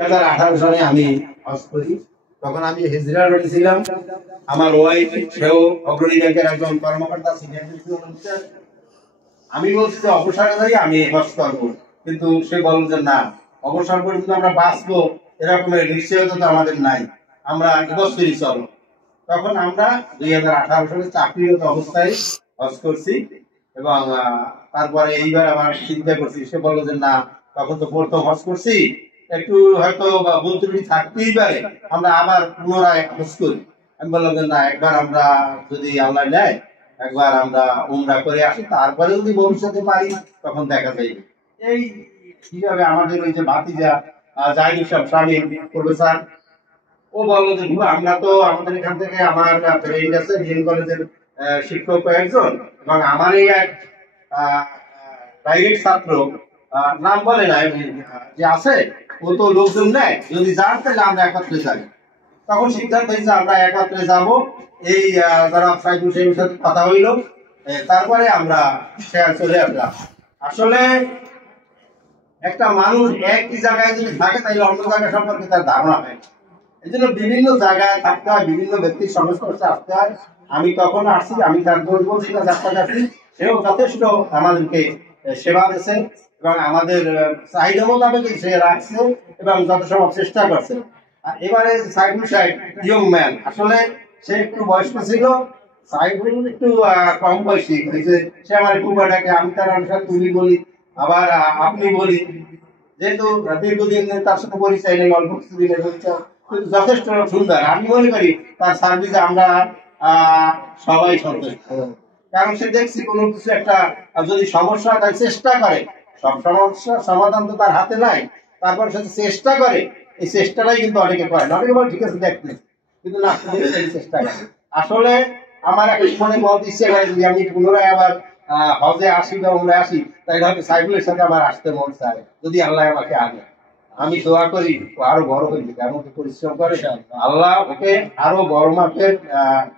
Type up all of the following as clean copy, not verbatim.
2018 সালে আমি হজ করি। তখন আমি হিজরা রোডে ছিলাম। আমার ওয়াইফ সেও অগ্রণী ব্যাংকের একজন কর্মকর্তা ছিলেন। আমি বলছি যে অবসরে যাই আমি হজ করবো, কিন্তু সে বলল যে না, অবসর করে কিন্তু আমরা বাঁচবো এরকম নিশ্চয়তা তো আমাদের নাই, আমরা এবছরই চলো। তখন আমরা 2018 সালে চাকরিরত অবস্থায় হজ করছি এবং তারপরে এইবার আবার চিন্তা করছি। সে বললো যে না, তখন তো প্রথম হজ করছি, একটু হয়তো ভুল ত্রুটি থাকতেই পারে, আমরা আবার পুনরায় হজ করি। আমি বললাম যে না, একবার আমরা যদি আল্লাহ নেয় একবার আমরা উমরা করে আসি, তারপরে যদি ভবিষ্যতে পারি তখন দেখা যাবে। এই কিভাবে আমাদের ওই যে ভাতিজা জাহিদ সব স্বামী প্রফেসর, ও বললো যে আমরা তো আমাদের এখান থেকে আমার ফ্রেন্ড আছে ডিএন কলেজের শিক্ষক কয়েকজন, এবং আমারই এক প্রাইভেট ছাত্র, নাম বলে না, যে আছে, ও তো লোকজন নেয়, যদি যান তাহলে আমরা একত্রে যাই। তখন সিদ্ধান্ত হয়েছে আমরা একত্রে যাব। এই যারা সাইদুল সাহেবের সাথে কথা হইল, তারপরে আমরা চলে আসলাম। আসলে একটা মানুষ একই জায়গায় যদি থাকে তাহলে অন্য জায়গা সম্পর্কে তার ধারণা হয়। এই জন্য বিভিন্ন জায়গায় থাকতে হয়, বিভিন্ন ব্যক্তির সংস্পর্শে আসতে হয়। আমি তখন আসছি, আমি তার দোষ বলছি না, যাত্রা যাচ্ছি, সেও যথেষ্ট আমাদেরকে সেবা দিয়েছে এবং আমাদের চাহিদা মোতাবেক সে রাখছে এবং যত সম্ভব চেষ্টা করছে। আর এবারে সাইফুল সাহেব ইয়ং ম্যান, আসলে সে একটু বয়স্ক ছিল, সাইফুল একটু কম বয়সী। সে আমার একটু ডাকে, আমি তার অনুসারে তুমি বলি, আবার আপনি বলি, যেহেতু দীর্ঘদিন তার সাথে পরিচয় নেই, অল্প কিছুদিনের পরিচয়, কিন্তু যথেষ্ট সুন্দর। আমি মনে করি তার সার্ভিসে আমরা সবাই সন্তুষ্ট, কারণ সে দেখছি কোনো কিছু একটা যদি সমস্যা তার চেষ্টা করে, সব সমস্যার সমাধান তো তার হাতে নাই, তারপর সে চেষ্টা করে। এই চেষ্টাটাই কিন্তু অনেকে করে না, অনেকে বলে ঠিক আছে দেখতে, কিন্তু না, চেষ্টা করে। আসলে আমার একটা মনে বলতে ইচ্ছে করে যে আমি পুনরায় আবার হজে আসি বা উমরায় আসি, তাই হয়তো সাইফুলের সাথে আমার আসতে মন চায়, যদি আল্লাহ আমাকে আনে। আমি দোয়া করি ও আরো বড় হয়ে যাবে, এমন পরিশ্রম করে আল্লাহ ওকে আরো বড় মাপের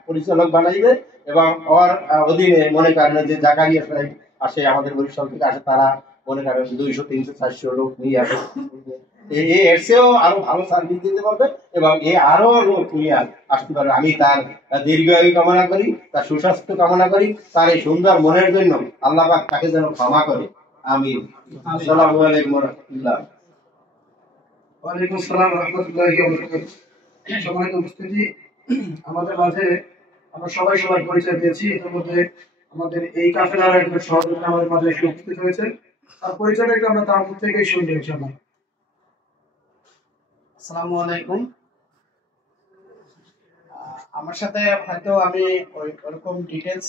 পরিচালক বানাইবে। এবং ওর অধীনে মনে করেন যে জাকারিয়া সাহেব আসে, আমাদের বরিশাল থেকে আসে, তারা মনে করেন 200, 300, 400 লোক নিয়ে আসে, এর চেয়েও আরো ভালো সার্ভিস দিতে পারবে এবং আরো লোক নিয়ে আসতে পারবে। আমি তার দীর্ঘায়ু কামনা করি, তার সুস্বাস্থ্য কামনা করি, তার এই সুন্দর মনের জন্য আল্লাহ পাক তাকে যেন ক্ষমা করে। আমিন। আসসালামু আলাইকুম ওয়া রাহমাতুল্লাহ। ওয়ালাইকুম আসসালাম ওয়া রাহমাতুল্লাহি ওয়া বারাকাতুহু। সম্মানিত উপস্থিতি, আমাদের মাঝে আমরা সবাই সবার পরিচয় পেয়েছি। এর মধ্যে আমাদের এই কাফেলার একজন সহযোগী আমাদের মাঝে এসে উপস্থিত হয়েছে। তার পরিচয়টা একটু আমরা তার মুখ থেকেই শুনবো ইনশাআল্লাহ। আসসালামু আলাইকুম। আমার সাথে হয়তো আমি ওরকম ডিটেলস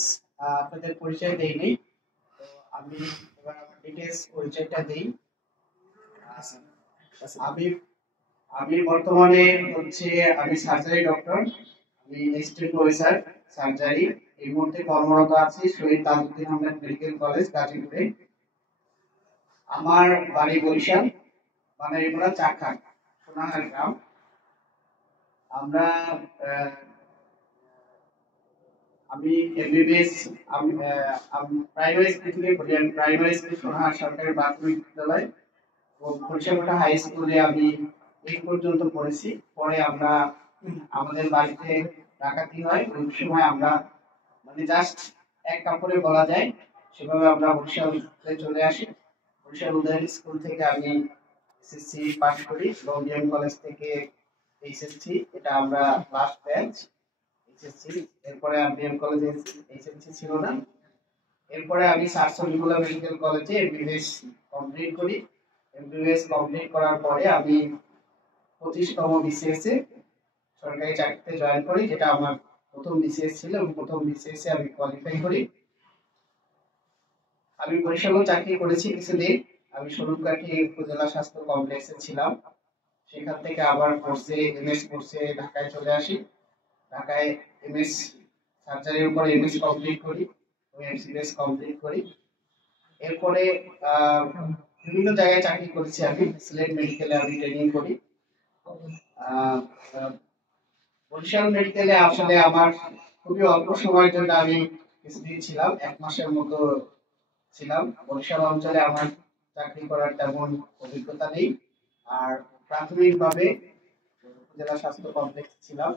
আপনাদের পরিচয় দেইনি, তো আমি এবার আমার ডিটেলস পরিচয়টা দেই। আমি আমি বর্তমানে হচ্ছে আমি সার্জারি ডক্টর, আমি অ্যাসিস্ট্যান্ট প্রফেসর সার্জারি। এই মুহূর্তে কর্মরত আছি শহীদ তাজউদ্দিন আহমেদ মেডিকেল কলেজ গাজীপুরে। আমার বাড়ি বরিশাল, বানারীপাড়া চাকখা সোনাহার গ্রাম। আমরা আমি এমবিবিএস, আমি প্রাইমারি স্কুল থেকে পড়ি। আমি প্রাইমারি স্কুল সোনাহার সরকারি প্রাথমিক বিদ্যালয় ও খরচাঘাটা হাই স্কুলে আমি 8 পর্যন্ত পড়েছি। পরে আমরা আমাদের বাড়িতে ডাকাতি হয়, ওই সময় আমরা মানে জাস্ট এক কাপড়ে বলা যায় সেভাবে আমরা বরিশালে চলে আসি। বরিশাল উদয়ন স্কুল থেকে আমি এসএসসি পাস করি, লন্ডন কলেজ থেকে এইচএসসি, এটা আমরা লাস্ট ব্যাচ এইচএসসি। এরপরে বিএম কলেজে এইচএসসি ছিল না। এরপরে আমি স্যার সলিমুল্লাহ মেডিকেল কলেজে এমবিবিএস কমপ্লিট করি। এমবিবিএস কমপ্লিট করার পরে আমি 25তম বিসিএস এ সরকারি চাকরিতে জয়েন করি, যেটা আমার প্রথম বিসিএস ছিল এবং প্রথম বিসিএস এ আমি কোয়ালিফাই করি। আমি বরিশালেও চাকরি করেছি কিছুদিন। আমি স্বরূপকাঠি উপজেলা স্বাস্থ্য কমপ্লেক্সে ছিলাম। সেখান থেকে আবার কোর্সে এমএস কোর্সে ঢাকায় চলে আসি। ঢাকায় এমএস সার্জারির উপর এমএস কমপ্লিট করি ও এমসিবিএস কমপ্লিট করি। এরপরে বিভিন্ন জায়গায় চাকরি করেছি। আমি সিলেট মেডিকেলে আমি ট্রেনিং করি। বরিশাল মেডিকেলে আসলে আমার খুবই অল্প সময়ের জন্য আমি কিছুদিন ছিলাম, 1 মাসের মতো ছিলাম। বরিশাল অঞ্চলে আমার চাকরি করার তেমন অভিজ্ঞতা নেই। আর প্রাথমিকভাবে উপজেলা স্বাস্থ্য কমপ্লেক্সে ছিলাম,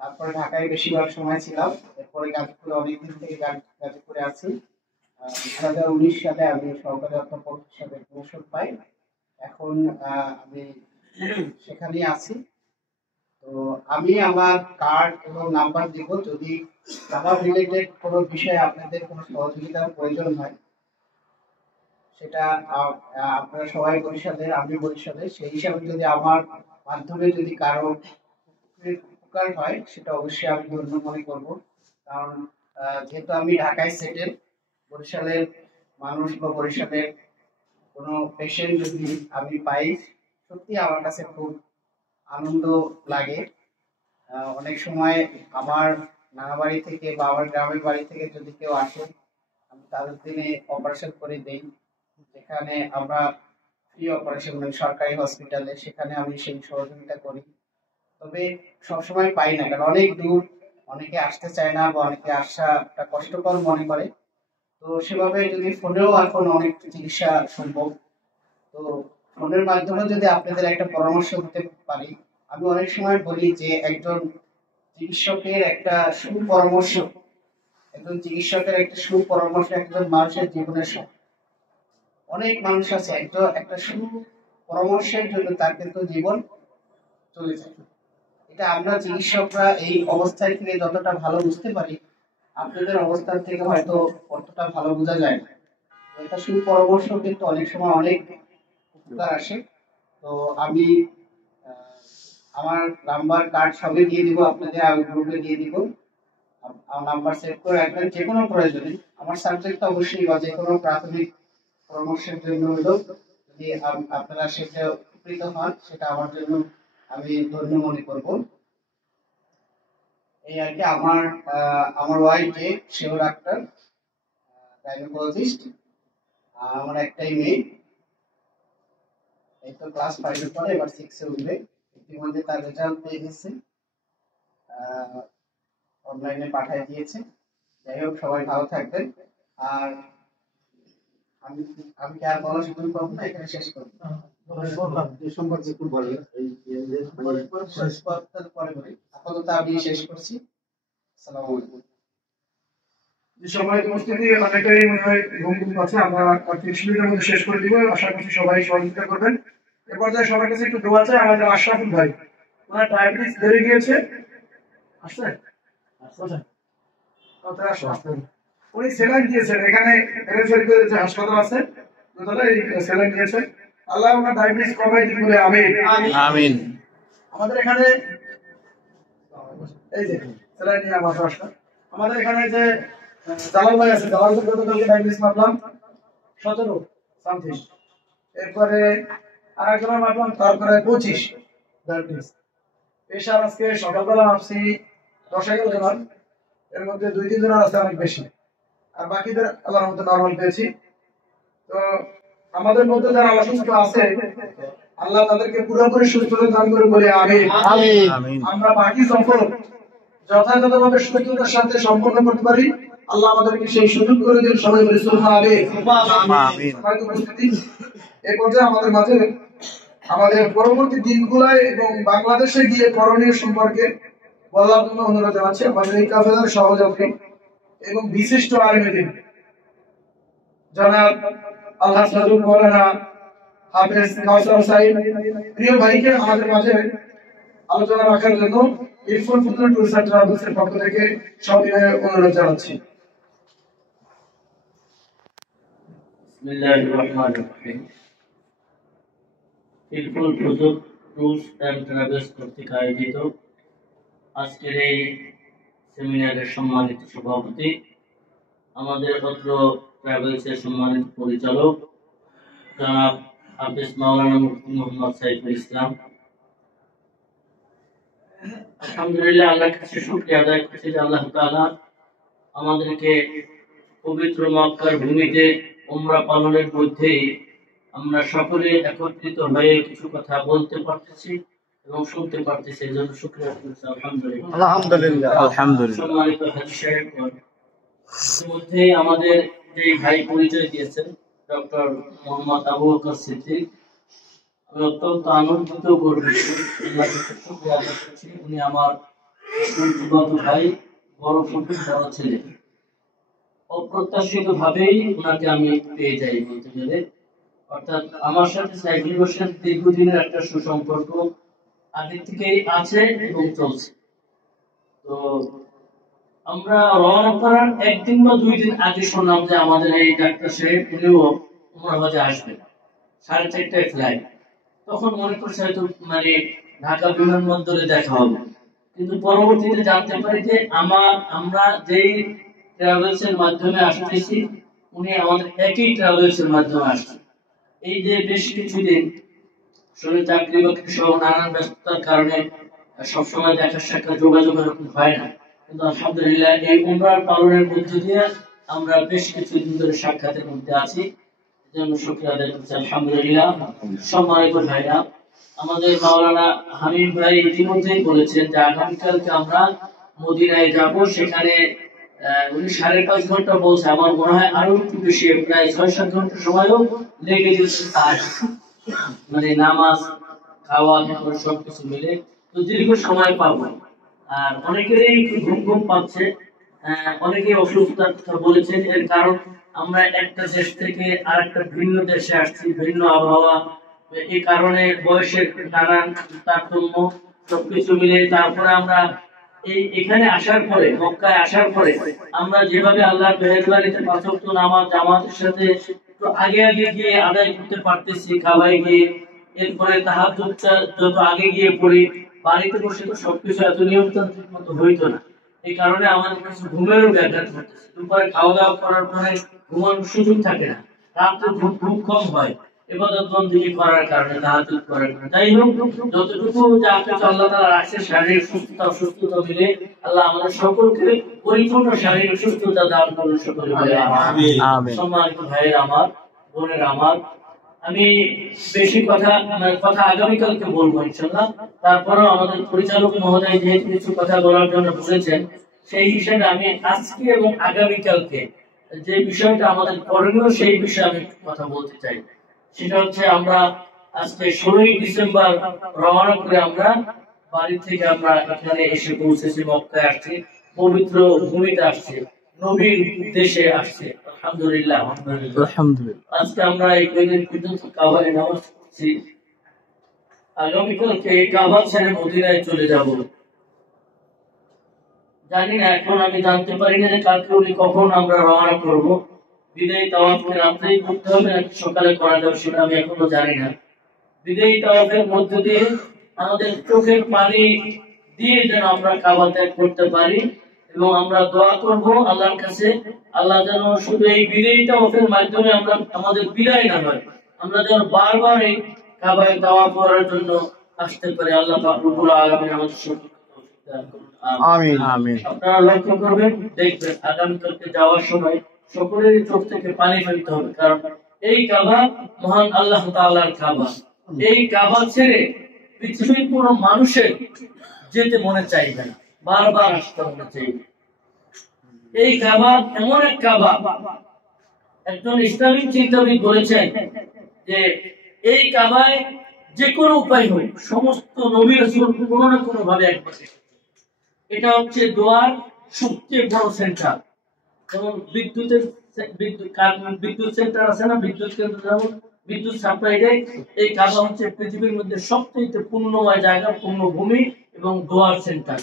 তারপরে ঢাকায় বেশিরভাগ সময় ছিলাম, এরপরে গাজীপুরে অনেকদিন থেকে গাজীপুরে আছি। 2019 সালে আমি সহকারী অধ্যাপক হিসাবে প্রমোশন পাই। এখন আমি সেখানেই আছি। তো আমি আমার কার্ড এবং নাম্বার দিব, যদি আমার রিলেটেড কোনো বিষয়ে আপনাদের কোনো সহযোগিতার প্রয়োজন হয়, সেটা আপনারা সবাই বরিশালের, আমি বরিশালের, সেই হিসাবে যদি আমার মাধ্যমে যদি কারো উপকার হয়, সেটা অবশ্যই আমি ধন্য মনে করব। কারণ যেহেতু আমি ঢাকায় সেটেল, বরিশালের মানুষ বা বরিশালের কোনো পেশেন্ট যদি আমি পাই, সত্যি আমার কাছে খুব আনন্দ লাগে। অনেক সময় আমার নানা বাড়ি থেকে বা আমার গ্রামের বাড়ি থেকে যদি কেউ আসে, আমি তাদের দিনে অপারেশন করে দেই, যেখানে আমরা ফ্রি অপারেশন, মানে সরকারি হসপিটালে, সেখানে আমি সেই সহযোগিতা করি। তবে সবসময় পাই না, কারণ অনেক দূর, অনেকে আসতে চায় না বা অনেকে আসাটা কষ্টকর মনে করে। তো সেভাবে যদি ফোনেও এখন অনেক চিকিৎসা সম্ভব, তো ফোনের মাধ্যমে যদি আপনাদের একটা পরামর্শ দিতে পারি, আমি অনেক সময় বলি যে একজন চিকিৎসকের একটা সুপরামর্শ, একজন চিকিৎসকের একটা সুপরামর্শ একজন মানুষের জীবনের সব। অনেক মানুষ আছে একটা সুপরামর্শের জন্য তার কিন্তু জীবন চলে যায়। এটা আমরা চিকিৎসকরা এই অবস্থায় থেকে যতটা ভালো বুঝতে পারি, আপনাদের অবস্থান থেকে হয়তো অতটা ভালো বোঝা যায় না। এটা সুপরামর্শ কিন্তু অনেক সময় অনেক উপকার আসে। তো আমি আমার নাম্বার কার্ড সবই দিয়ে দিব আপনাদের, আমি গ্রুপে দিয়ে দিব। আমার নাম্বার সেভ করে রাখবেন, যে কোনো প্রয়োজনে। আমার সাবজেক্টটা অবশ্যই বা যে কোনো প্রাথমিক পরামর্শের জন্য হলো, যদি আপনারা সেটা উপকৃত হন, সেটা আমার জন্য আমি ধন্য মনে করব। এই আর কি। আমার ওয়াইফ যে, সেও ডাক্তার, গাইনোকোলজিস্ট। আমার একটাই মেয়ে, এই তো ক্লাস 5 এর পরে এবার 6 এ উঠবে। ইতিমধ্যে তার রেজাল্ট পেয়ে গেছে, অনলাইনে পাঠিয়ে দিয়েছে। যাই হোক, সবাই ভালো থাকবেন। আর আমি আমি কি আর বলার সুযোগ পাবো না, এখানে শেষ করব। এই সম্পর্কে একটু বলেন। পরে বলি, আপাতত আমি শেষ করছি। আসসালামু আলাইকুম। সময় উপস্থিতি অনেকটাই মনে হয় ঘুম আছে, আমরা 30 মিনিটের মধ্যে শেষ করে দিব। আশা করছি সবাই সহযোগিতা করবেন। এ পর্যায়ে সবার কাছে একটু দোয়া চাই। আমাদের আশরাফুল ভাই, ওনার ডায়াবেটিস বেড়ে গিয়েছে, আসছে কোথায় আসছেন? উনি স্যালাইন দিয়েছেন, এখানে যে হাসপাতাল আছে দোতলায়, এই স্যালাইন দিয়েছেন। আল্লাহ ওনার ডায়াবেটিস কমাই দিন বলে আমিন। আমিন। আমাদের এখানে এই যে স্যালাইন নিয়ে আমার আসা, আমাদের এখানে যে জালাল ভাই আছে, জালাল ভাই গতকালকে ডায়াবেটিস মাপলাম 17 সামথিং। এরপরে আরেকজনের মাপলাম, তারপরে 25 ডায়াবেটিস। প্রেশার আজকে সকালবেলা মাপছি 10-11 জনের, এর মধ্যে 2-3 জনের আছে অনেক বেশি, আর বাকিদের আল্লাহর মধ্যে নরমাল পেয়েছি। তো আমাদের মধ্যে যারা অসুস্থ আছে, আল্লাহ তাদেরকে পুরোপুরি সুস্থতা দান করে বলে আমিন। আমিন। আমরা বাকি সফর যথাযথভাবে সুস্থতার সাথে সম্পন্ন করতে পারি, আল্লাহ আমাদেরকে সেই সুযোগ করে দিন। সবাই বলি আমিন। উপস্থিতি এই পর্যায়ে আমাদের মাঝে আমাদের পরবর্তী দিনগুলায় এবং বাংলাদেশে গিয়ে করণীয় সম্পর্কে বলার জন্য অনুরোধ জানাচ্ছি আমাদের এই কাফেলার সহযাত্রী এবং বিশিষ্ট আলেমদিন জনাব আল্লাহ সাদুল মাওলানা হাফেজ কাউসার সাহেব, প্রিয় ভাইকে আমাদের মাঝে আলোচনা রাখার জন্য ইরফান ফুতুল টুরস এন্ড ট্রাভেলসের পক্ষ থেকে সবিনয়ে অনুরোধ জানাচ্ছি। বিসমিল্লাহির রহমানির রহিম। ইরফান ফুতুল টুরস এন্ড ট্রাভেলস কর্তৃক আয়োজিত আজকের এই সেমিনারের সম্মানিত সভাপতি, আমাদের পত্র ট্রাভেলসের সম্মানিত পরিচালক জনাব হাফেজ মাওলানা মুফতি মোহাম্মদ সাইফুল ইসলাম, আলহামদুলিল্লাহ আল্লাহর কাছে শুকরিয়া আদায় করছি যে আল্লাহ তাআলা আমাদেরকে পবিত্র মক্কার ভূমিতে উমরা পালনের মধ্যেই আমরা সকলে একত্রিত হয়ে কিছু কথা বলতে পারতেছি এবং শুনতে পারতেছি, এই জন্য শুকরিয়া করছি আলহামদুলিল্লাহ। আলহামদুলিল্লাহ। সম্মানিত হাজী সাহেব, ইতিমধ্যেই আমাদের যে ভাই পরিচয় দিয়েছেন ডক্টর মোহাম্মদ আবু বকর সিদ্দিক, আমি অত্যন্ত আনন্দিত গর্বিত। আল্লাহর কাছে শুকরিয়া আদায় করছি, উনি আমার বন্ধুগত ভাই, বড় ফুফুর বড় ছেলে। অপ্রত্যাশিত ভাবেই ওনাকে আমি পেয়ে যাই বলতে গেলে। অর্থাৎ আমার সাথে সাইফুল হোসেন দীর্ঘদিনের একটা সুসম্পর্ক আগে থেকেই আছে এবং চলছে। তো আমরা রওনা করার একদিন বা 2 দিন আগে শুনলাম যে আমাদের এই ডাক্তার সাহেব উনিও উমরা হজে আসবেন, 4:30টায় ফ্লাইট। তখন মনে করছে হয়তো মানে ঢাকা বিমানবন্দরে দেখা হবে, কিন্তু পরবর্তীতে জানতে পারি যে আমরা যেই ট্রাভেলস এর মাধ্যমে আসতেছি উনি আমাদের একই ট্রাভেলস এর মাধ্যমে আসছেন। এই যে বেশ কিছুদিন শরীর চাকরি বাকরি সহ নানান ব্যস্ততার কারণে সবসময় দেখা সাক্ষাৎ যোগাযোগ এরকম হয় না, কিন্তু আলহামদুলিল্লাহ এই উমরার পালনের মধ্য দিয়ে আমরা বেশ কিছুদিন ধরে সাক্ষাতের মধ্যে আছি। এজন্য শুকরিয়া আদায় করছি আলহামদুলিল্লাহ। সম্মানিত ভাইরা, আমাদের মাওলানা হামিদ ভাই ইতিমধ্যেই বলেছেন যে আগামীকালকে আমরা মদিনায় যাব। সেখানে উনি 5.5 ঘন্টা বলছে, আমার মনে হয় আরো একটু বেশি, প্রায় 6-7 ঘন্টা সময়ও লেগে যেতে পারে, মানে নামাজ খাওয়া দাওয়া সবকিছু মিলে। তো দীর্ঘ সময় পাবো। আর অনেকেরই একটু ঘুম ঘুম পাচ্ছে, অনেকেই অসুস্থতার কথা বলেছেন। এর কারণ আমরা একটা দেশ থেকে আর একটা ভিন্ন দেশে আসছি, ভিন্ন আবহাওয়া, এই কারণে বয়সের নানান তারতম্য সবকিছু মিলে তারপরে আমরা এখানে আসার পরে, মক্কায় আসার পরে আমরা যেভাবে আল্লাহর মেহেরবানিতে 5 ওয়াক্ত নামাজ জামাতের সাথে একটু আগে আগে গিয়ে আদায় করতে পারতেছি, খাবাই গিয়ে, এরপরে তাহাজ্জুদটা যত আগে গিয়ে পড়ি, বাড়িতে বসে তো সবকিছু এত নিয়মতান্ত্রিক মতো হইতো না। এই কারণে আমাদের কাছে ঘুমেরও ব্যাঘাত ঘটেছে। দুপুরে খাওয়া দাওয়া করার পরে ঘুমানোর সুযোগ থাকে না, রাত্রে ঘুম কম হয় ইবাদত বন্দেগী করার কারণে, তাহাজ্জুদ করার কারণে। যাই হোক, যতটুকু যা কিছু আল্লাহ তাআলা রাখছে শারীরিক সুস্থতা অসুস্থতা মিলে আল্লাহ আমাদের সকলকে পরিপূর্ণ শারীরিক সুস্থতা দান করুন সকলে বলে আমিন। আমিন। সম্মানিত ভাইয়েরা আমার, বোনেরা আমার, আমি বেশি কথা আগামীকালকে বলবো ইনশাআল্লাহ। তারপরেও আমাদের পরিচালক মহোদয় যেহেতু কিছু কথা বলার জন্য বলেছেন, সেই হিসেবে আমি আজকে এবং আগামীকালকে যে বিষয়টা আমাদের করণীয় সেই বিষয়ে আমি কথা বলতে চাই। সেটা হচ্ছে আমরা আজকে 16ই ডিসেম্বর রওনা করে আমরা বাড়ি থেকে আমরা এখানে এসে পৌঁছেছি, মক্কায় আসছি, পবিত্র ভূমিতে আসছি, নবীর দেশে আসছি। আলহামদুলিল্লাহ আলহামদুলিল্লাহ। আজকে আমরা এই কয়েকদিন পর্যন্ত কাবায় নামাজ পড়ছি, আগামীকালকে কাবা ছেড়ে মদিনায় চলে যাব। জানি না, এখন আমি জানতে পারি না যে কালকে উনি কখন আমরা রওনা করব। বিদায়ী তাওয়াফকে রাত্রেই করতে হবে নাকি সকালে করা যাবে সেটা আমি এখনো জানি না। বিদায়ী তাওয়াফের মধ্য দিয়ে আমাদের চোখের পানি দিয়ে যেন আমরা কাবা ত্যাগ করতে পারি, এবং আমরা দোয়া করব আল্লাহর কাছে, আল্লাহ যেন শুধু এই বিদায়ী তাওয়াফের মাধ্যমে আমরা আমাদের বিদায় না হয়, আমরা যেন বারবার এই কাবায় তাওয়াফ করার জন্য আসতে পারি। আল্লাহ পাক রব্বুল আলামিন আমাদের সকলকে তৌফিক দান করুন। আমিন আমিন। আপনারা লক্ষ্য করবেন, দেখবেন আগামীকালকে যাওয়ার সময় সকলেরই চোখ থেকে পানি ফেলতে হবে, কারণ এই কাবা মহান আল্লাহ তাআলার কাবা। এই কাবা ছেড়ে পৃথিবীর কোনো মানুষের যেতে মনে চাইবে না, বারবার আসতে মনে চাইবে। এই কাবা এমন এক কাবা, একজন ইসলামিক চিন্তাবিদ বলেছেন যে এই কাবায় যে কোনো উপায় হোক সমস্ত নবী রাসূল কোনো না কোনো ভাবে একবার এসেছেন। এটা হচ্ছে দোয়ার সবচেয়ে বড় সেন্টার। যেমন বিদ্যুৎ সেন্টার আছে না, বিদ্যুৎ কেন্দ্র, যেমন বিদ্যুৎ সাপ্লাই দেয়, এই কাবা হচ্ছে পৃথিবীর মধ্যে সবচেয়ে পূর্ণময় জায়গা, পূর্ণভূমি এবং দোয়ার সেন্টার।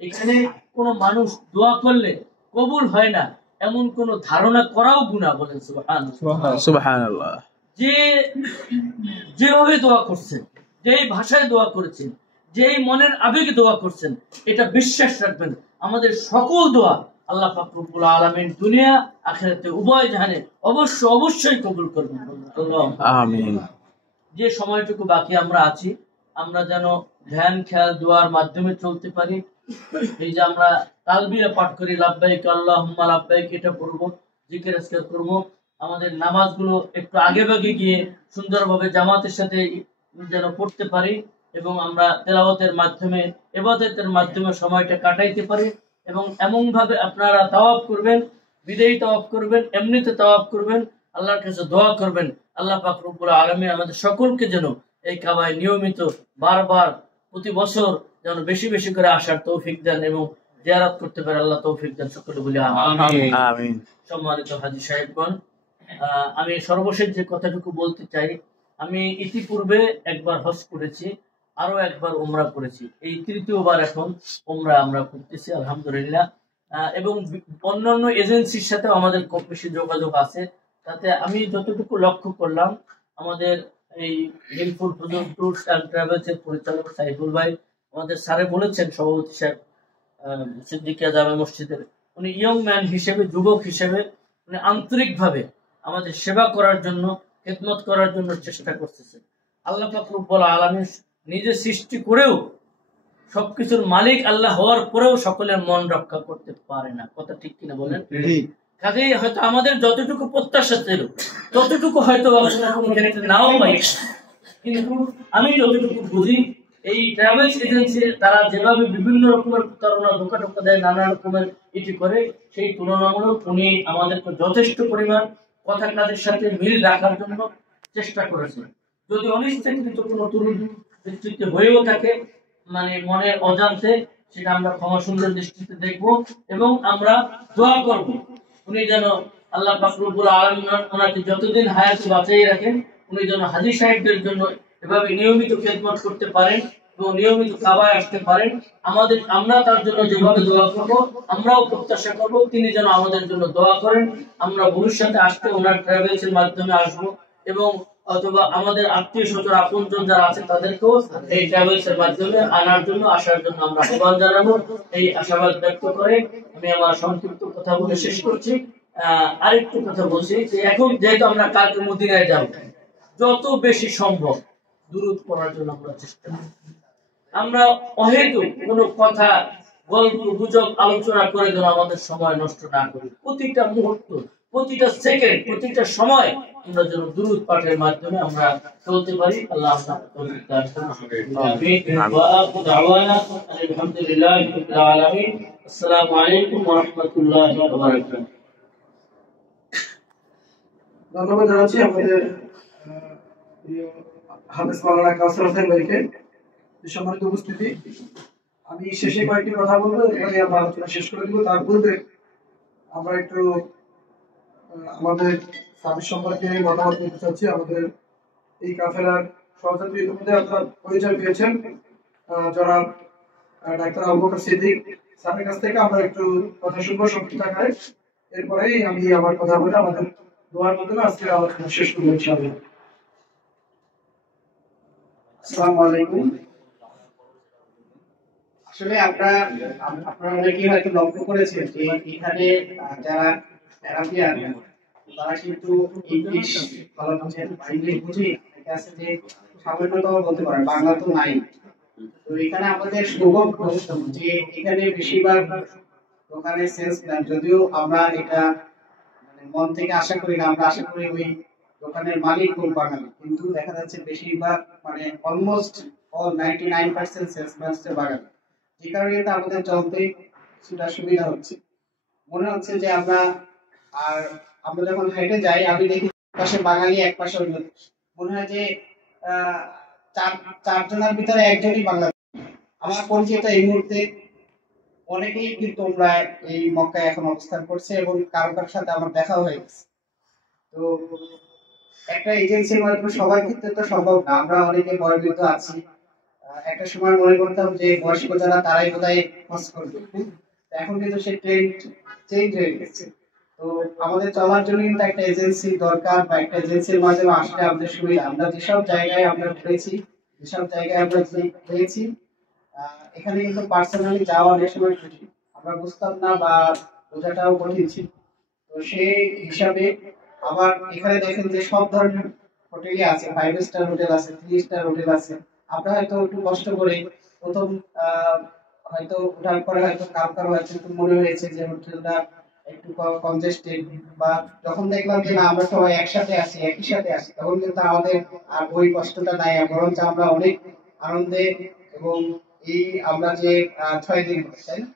এখানে কোনো মানুষ দোয়া করলে কবুল হয় না এমন কোন ধারণা করাও গুনাহ, বলেন সুবহানাল্লাহ। সুবহানাল্লাহ। যে যেভাবে দোয়া করছেন, যেই ভাষায় দোয়া করেছেন, যেই মনের আবেগে দোয়া করছেন, এটা বিশ্বাস রাখবেন আমাদের সকল দোয়া আল্লাহ পাক রব্বুল আলামিন দুনিয়া আখিরাতে উভয় জাহানে অবশ্যই কবুল করবেন। আমিন। যে সময়টুকু বাকি আমরা আছি, আমরা যেন ধ্যান খেয়াল দোয়ার মাধ্যমে চলতে পারি। এই যে আমরা তালবিয়া পাঠ করি, লাব্বাইক আল্লাহুম্মা লাব্বাইক, এটা পড়বো, জিকির আজকার করবো। আমাদের নামাজগুলো একটু আগে ভাগে গিয়ে সুন্দরভাবে জামাতের সাথে যেন পড়তে পারি, এবং আমরা তেলাওয়াতের মাধ্যমে, ইবাদতের মাধ্যমে সময়টা কাটাইতে পারি। এবং এমন ভাবে আপনারা তাওয়াফ করবেন, বিদায়ী তাওয়াফ করবেন, এমনিতে তাওয়াফ করবেন, আল্লাহর কাছে দোয়া করবেন আল্লাহ পাক রব্বুল আলামিন আমাদের সকলকে যেন এই কাবায় নিয়মিত বারবার প্রতি বছর যেন বেশি বেশি করে আসার তৌফিক দেন এবং জিয়ারত করতে পারে আল্লাহ তৌফিক দেন, সকলে বলি আমিন। আমিন। সম্মানিত হাজী সাহেবগণ, আমি সর্বশেষ যে কথাটুকু বলতে চাই, আমি ইতিপূর্বে একবার হজ করেছি, আরো একবার উমরা করেছি, এই তৃতীয়বার এখন উমরা আমরা করতেছি আলহামদুলিল্লাহ। এবং অন্যান্য এজেন্সির সাথে আমাদের খুব বেশি যোগাযোগ আছে। তাতে আমি যতটুকু লক্ষ্য করলাম, আমাদের এই দিলপুর হুজুর ট্যুরস অ্যান্ড ট্রাভেলস এর পরিচালক সাইফুল ভাই আমাদের স্যারে বলেছেন, সভাপতি সাহেব সিদ্দিকিয়া জামে মসজিদের, উনি ইয়ং ম্যান হিসেবে, যুবক হিসেবে উনি আন্তরিকভাবে আমাদের সেবা করার জন্য, খেদমত করার জন্য চেষ্টা করতেছেন। আল্লাহ পাক রব্বুল আলামিন নিজে সৃষ্টি করেও, সবকিছুর মালিক আল্লাহ হওয়ার পরেও সকলের মন রক্ষা করতে পারে না। কথা ঠিক কিনা বলেন? কাজেই হয়তো আমাদের যতটুকু প্রত্যাশা ছিল ততটুকু হয়তো কোনো ক্ষেত্রে নাও পাই, কিন্তু আমি যতটুকু বুঝি এই ট্রাভেলস এজেন্সি তারা যেভাবে বিভিন্ন রকমের প্রতারণা, ধোকা টোকা দেয়, নানা রকমের এটি করে, সেই তুলনামূলক উনি আমাদেরকে যথেষ্ট পরিমাণ কথা কাজের সাথে মিল রাখার জন্য চেষ্টা করেছেন। যদি অনিচ্ছাকৃত কোনো ত্রুটি হয়েও থাকে, মানে মনের অজান্তে, সেটা আমরা ক্ষমা সুন্দর দৃষ্টিতে দেখব এবং আমরা দোয়া করব উনি যেন আল্লাহ পাক রব্বুল আলামিন ওনাকে যতদিন হায়াতে বাঁচিয়ে রাখেন, উনি যেন হাজী সাহেবদের জন্য এভাবে নিয়মিত খেদমত করতে পারেন এবং নিয়মিত কাবায় আসতে পারেন। আমরা তার জন্য যেভাবে দোয়া করব, আমরাও প্রত্যাশা করব তিনি যেন আমাদের জন্য দোয়া করেন। আমরা ভবিষ্যতে আসতে ওনার ট্রাভেলস এর মাধ্যমে আসব এবং অথবা আমাদের আত্মীয় স্বজন, আপনজন যারা আছে তাদেরকেও এই ট্রাভেলস এর মাধ্যমে আনার জন্য, আসার জন্য আমরা আহ্বান জানাবো। এই আশাবাদ ব্যক্ত করে আমি আমার সংক্ষিপ্ত কথা বলে শেষ করছি। আরেকটু কথা বলছি যে এখন যেহেতু আমরা কালকে মদিনায় যাব, যত বেশি সম্ভব দুরূদ পড়ার জন্য আমরা চেষ্টা করব। আমরা অহেতুক কোনো কথা, গল্প গুজব আলোচনা করে যেন আমাদের সময় নষ্ট না করি। প্রতিটা মুহূর্ত, প্রতিটা সেকেন্ড, প্রতিটা সময় আমরা যেন দুরূদ পাঠের মাধ্যমে আমরা চলতে পারি। আল্লাহ আপনাকে তৌফিক দান করুন। আমিন। ওয়া আখিরু দাওয়ানা আলহামদুলিল্লাহি রাব্বিল আলামিন। আসসালামু আলাইকুম ওয়া রাহমাতুল্লাহি ওয়া বারাকাতুহু। ধন্যবাদ জানাচ্ছি আমাদের হাফেজ মাওলানা কাউসার হোসেন ভাইকে। সম্মানিত উপস্থিতি, আমি শেষে কয়েকটি কথা বলবো, এখানে আমরা আলোচনা শেষ করে দিব। তার পূর্বে আমরা একটু আমাদের সার্ভিস সম্পর্কে মতামত নিতে চাচ্ছি। আমাদের এই কাফেলার সহযাত্রী ইতিমধ্যে আপনারা পরিচয় পেয়েছেন, যারা ডাক্তার আবু বকর সিদ্দিক স্যারের কাছ থেকে আমরা একটু কথা শুনবো সংক্ষিপ্ত আকারে। এরপরেই আমি আমার কথা বলে আমাদের দোয়ার মাধ্যমে আজকে আলোচনা শেষ করবো ইনশাআল্লাহ। আসসালামু আলাইকুম। আসলে আপনারা অনেকেই হয়তো লক্ষ্য করেছেন যে এখানে যারা থেরাপিয়ান তারা কিন্তু ইংলিশ ভালো বুঝেন, ইংলিশ বুঝি, এটা আছে যে সামান্যতম বলতে পারেন, বাংলা তো নাই। তো এখানে আমাদের সৌভাগ্য যে এখানে বেশিরভাগ দোকানে সেলসম্যান, যদিও আমরা এটা মানে মন থেকে আশা করি না, আমরা আশা করি ওই দোকানের মালিক কোন বাঙালি, কিন্তু দেখা যাচ্ছে বেশিরভাগ মানে অলমোস্ট অল 99% সেলসম্যান বাঙালি, যে কারণে এটা আমাদের চলতে কিছুটা সুবিধা হচ্ছে। মনে হচ্ছে যে আমরা যখন হেঁটে যাই, আমি দেখি পাশে বাঙালি, এক পাশে অন্য দেশ। মনে হয় যে চারজনের ভিতরে একজনই বাংলাদেশ। আমার পরিচিত এই মুহূর্তে অনেকেই কিন্তু আমরা এই মক্কায় এখন অবস্থান করছে এবং কারোর সাথে আমার দেখা হয়ে গেছে। তো একটা এজেন্সির মাধ্যমে সবার ক্ষেত্রে তো সম্ভব না, আমরা অনেকে বয়োবৃদ্ধ আছি। একটা সময় মনে করতাম যে বয়স্ক যারা তারাই বোধহয় খরচ করবে, এখন কিন্তু সেই ট্রেন্ড চেঞ্জ হয়ে গেছে। তো আমাদের চলার জন্য কিন্তু একটা এজেন্সি দরকার, বা একটা এজেন্সির মাধ্যমে আসলে আমাদের সুবিধা। আমরা যেসব জায়গায় আমরা ঘুরেছি, যেসব জায়গায় আমরা গিয়েছি, এখানে কিন্তু পার্সোনালি যাওয়া অনেক সময় কঠিন, আমরা বুঝতাম না বা বোঝাটাও কঠিন ছিল। তো সেই হিসাবে আবার এখানে দেখেন যে সব ধরনের হোটেলই আছে, 5 স্টার হোটেল আছে, 3 স্টার হোটেল আছে। আমরা হয়তো একটু কষ্ট করে প্রথম হয়তো ওঠার পরে হয়তো কারো হয়তো মনে হয়েছে যে হোটেলটা একটু কনজেস্টেড, বা যখন দেখলাম যে না আমরা সবাই একসাথে আছি, একই সাথে আছি, তখন কিন্তু আমাদের আর ওই কষ্টটা নাই, বরঞ্চ আমরা অনেক আনন্দে এবং এই আমরা যে 6 দিন, তাই না,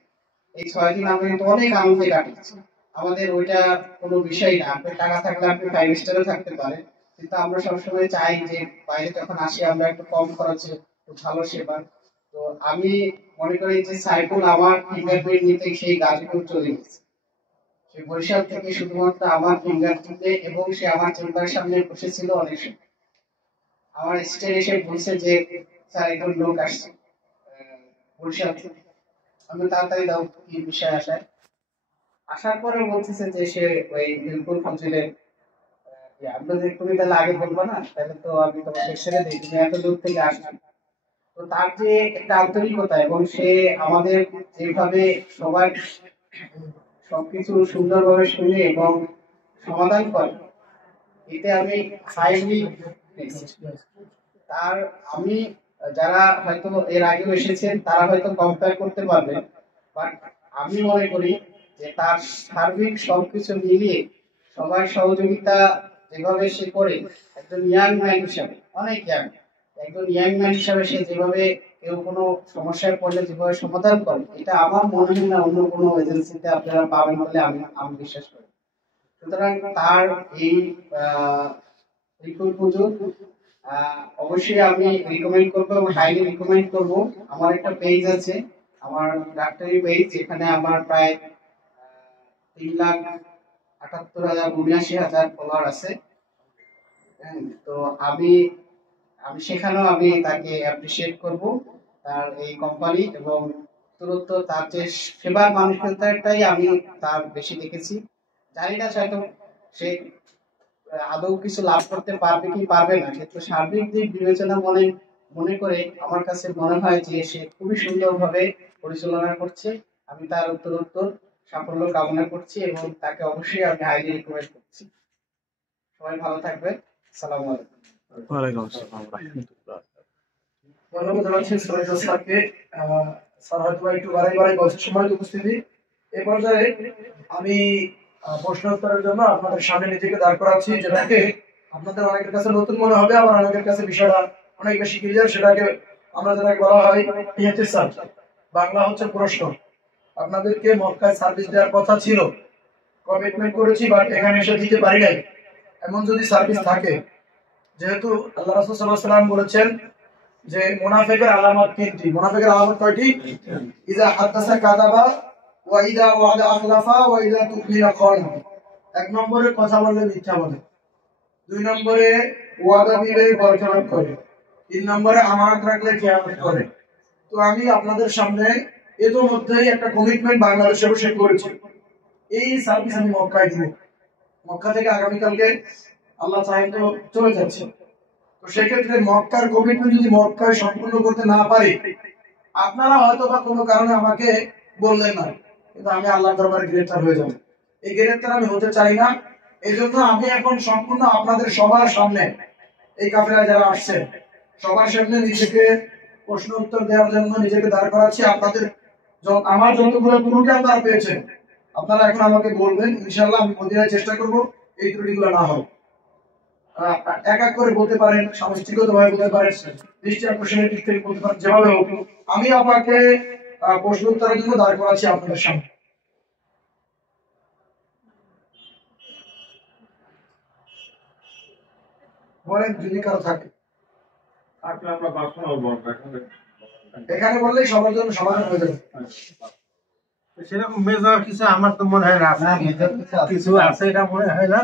এই 6 দিন আমরা কিন্তু অনেক আনন্দে কাটিয়েছি। আমাদের ওইটা কোনো বিষয় না, আপনার টাকা থাকলে আপনি 5 স্টারে থাকতে পারেন, কিন্তু আমরা সবসময় চাই যে বাইরে যখন আসি আমরা একটু কম খরচে একটু ভালো সেবা। তো আমি মনে করি যে সাইফুল আমার ফিঙ্গারপ্রিন্ট নিতে সেই গাজীপুর চলে গেছে, সে বরিশাল থেকে শুধুমাত্র আমার ফিঙ্গারপ্রিন্টে, এবং সে আমার চেম্বারের সামনে বসেছিল অনেক সময়। আমার স্টেজ এসে বলছে যে স্যার একজন লোক আসছে বরিশাল থেকে। আমি তাড়াতাড়ি দাও কি বিষয় আসায়, আসার পরে বলতেছে যে সে ওই বিলকুল ফজিলের আমরা যে তুমি তাহলে আগে বলবো না, তাহলে তো আমি তোমাকে ছেড়ে দিই, তুমি এত দূর থেকে আসছো। তো তার যে একটা আন্তরিকতা, এবং সে আমাদের যেভাবে সবার সবকিছু সুন্দরভাবে শুনে এবং সমাধান করে, এতে আমি হাইলি তার আমি যারা হয়তো এর আগেও এসেছেন তারা হয়তো কম্পেয়ার করতে পারবেন, বাট আমি মনে করি যে তার সার্বিক সবকিছু মিলিয়ে সবার সহযোগিতা যেভাবে সে করে, একজন ইয়াং ম্যান হিসাবে, অনেক ইয়াং, একজন ইয়াং ম্যান হিসাবে সে যেভাবে কেউ কোনো সমস্যায় পড়লে যেভাবে সমাধান করে, এটা আমার মনে হয় না অন্য কোনো এজেন্সিতে আপনারা পাবেন বলে আমি বিশ্বাস করি। সুতরাং তার এই রিকুল পুজো অবশ্যই আমি রিকমেন্ড করবো এবং হাইলি রিকমেন্ড করবো। আমার একটা পেজ আছে, আমার ডাক্তারি পেজ, যেখানে আমার প্রায় 3,78,000 ফলোয়ার আছে। তো আমি সেখানেও আমি তাকে অ্যাপ্রিসিয়েট করব, তার এই কোম্পানি এবং তুরন্ত তার যে সেবার মানসিকতাটাই আমি তার বেশি দেখেছি। জানি না হয়তো সে আদৌ কিছু লাভ করতে পারবে কি পারবে না, কিন্তু সার্বিক দিক বিবেচনা মনে করে আমার কাছে মনে হয় যে সে খুবই সুন্দরভাবে পরিচালনা করছে। আমি তার উত্তরোত্তর সাফল্য কামনা করছি এবং তাকে অবশ্যই আমি হাইলি রিকমেন্ড করছি। সবাই ভালো থাকবেন। আসসালামু আলাইকুম। ওয়ালাইকুম আসসালাম রাহমাতুল্লাহ। ধন্যবাদ জানাচ্ছি সৈয়দ স্যারকে। স্যার হয়তো একটু বারে বলছে সম্মানিত উপস্থিতি। এই পর্যায়ে আমি প্রশ্ন উত্তরের জন্য আপনাদের সামনে নিজেকে দাঁড় করাচ্ছি, যেটাকে আপনাদের অনেকের কাছে নতুন মনে হবে, আবার অনেকের কাছে বিষয়টা অনেক বেশি ক্লিয়ার। সেটাকে আমরা যেটাকে বলা হয় ইহতিসাব, বাংলা হচ্ছে প্রশ্ন। আপনাদেরকে মক্কায় সার্ভিস দেওয়ার কথা ছিল, কমিটমেন্ট করেছি, বাট এখানে এসে দিতে পারি নাই। এমন যদি সার্ভিস থাকে, যেহেতু আল্লাহ রাসূল সাল্লাল্লাহু আলাইহি ওয়াসাল্লাম বলেছেন যে মুনাফিকের আলামত তিনটি। মুনাফিকের আলামত কয়টি? ইযা হাদাসা কাযাবা ওয়া ইযা ওয়াদা আখলাফা ওয়া ইযা তুমিনা খানা। এক নম্বরে কথা বললে মিথ্যা বলে, দুই নম্বরে ওয়াদা দিলে বরখেলাপ করে, তিন নম্বরে আমানত রাখলে খেয়ানত করে। তো আমি আপনাদের সামনে এর মধ্যেই একটা কমিটমেন্ট বাংলাদেশে বসে করেছি, এই সার্ভিস আমি মক্কায় দিব। মক্কা থেকে আগামীকালকে আল্লাহ চাহে তো চলে যাচ্ছে। তো সেক্ষেত্রে মক্কার কমিটমেন্ট যদি মক্কায় সম্পূর্ণ করতে না পারি, আপনারা হয়তো বা কোনো কারণে আমাকে বললেন না, কিন্তু আমি আল্লাহর দরবারে গ্রেফতার হয়ে যাব। এই গ্রেফতার আমি হতে চাই না। এই জন্য আমি এখন সম্পূর্ণ আপনাদের সবার সামনে, এই কাফেলা যারা আসছে সবার সামনে নিজেকে প্রশ্ন উত্তর দেওয়ার জন্য নিজেকে দাঁড় করাচ্ছি। আপনাদের আমার যতগুলো ত্রুটি আপনারা পেয়েছেন, আপনারা এখন আমাকে বলবেন, ইনশাআল্লাহ আমি মদিনায় চেষ্টা করব এই ত্রুটিগুলো না হয়। এক এক করে বলতে পারেন, সামষ্টিকভাবে বলতে পারেন, দৃষ্টি আকর্ষণের দিক থেকে বলতে পারেন, যেভাবে হোক। আমি আপনাকে প্রশ্ন উত্তরের জন্য দাঁড় করাচ্ছি আপনাদের সামনে। বলেন যদি কারো থাকে। এখানে বললেই সবার জন্য সমাধান হয়ে যাবে। সেরকম মেজর কিছু আমার তো মনে হয় না, কিছু আছে এটা মনে হয় না।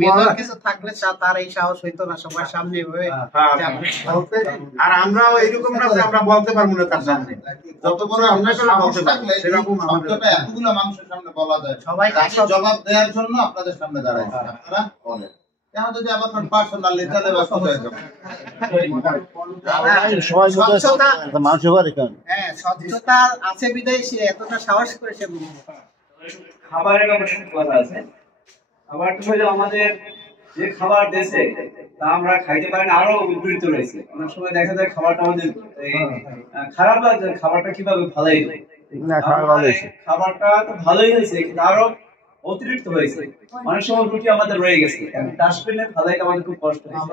মেজর কিছু থাকলে তার এই সাহস হইতো না সবার সামনে এভাবে। আর আমরাও এইরকম না যে আমরা বলতে পারবো না তার সামনে, যত বড় আমরা বলতে পারবো সেরকম শব্দটা এতগুলো মানুষের সামনে বলা যায়, সবাই তাকে জবাব দেওয়ার জন্য আপনাদের সামনে দাঁড়াইছে। আপনারা বলেন, কেন যদি আবার পার্সোনাল লেটারে ব্যস্ত হয়ে যাবে। হ্যাঁ, স্বচ্ছতা আছে বিধায় সে এতটা সাহস করে সে খাবারের ব্যাপারে কথা আছে। খাবারটা হলো আমাদের যে খাবার দেশে তা আমরা খাইতে পারি না, আরো উদ্বৃত্ত রয়েছে। অনেক সময় দেখা যায় খাবারটা আমাদের খারাপ লাগে, খাবারটা কিভাবে ভালোই খাবারটা তো ভালোই হয়েছে, কিন্তু আরো অতিরিক্ত হয়েছে। অনেক সময় রুটি আমাদের রয়ে গেছে, ডাস্টবিনে ফালাইতে আমাদের খুব কষ্ট হয়েছে।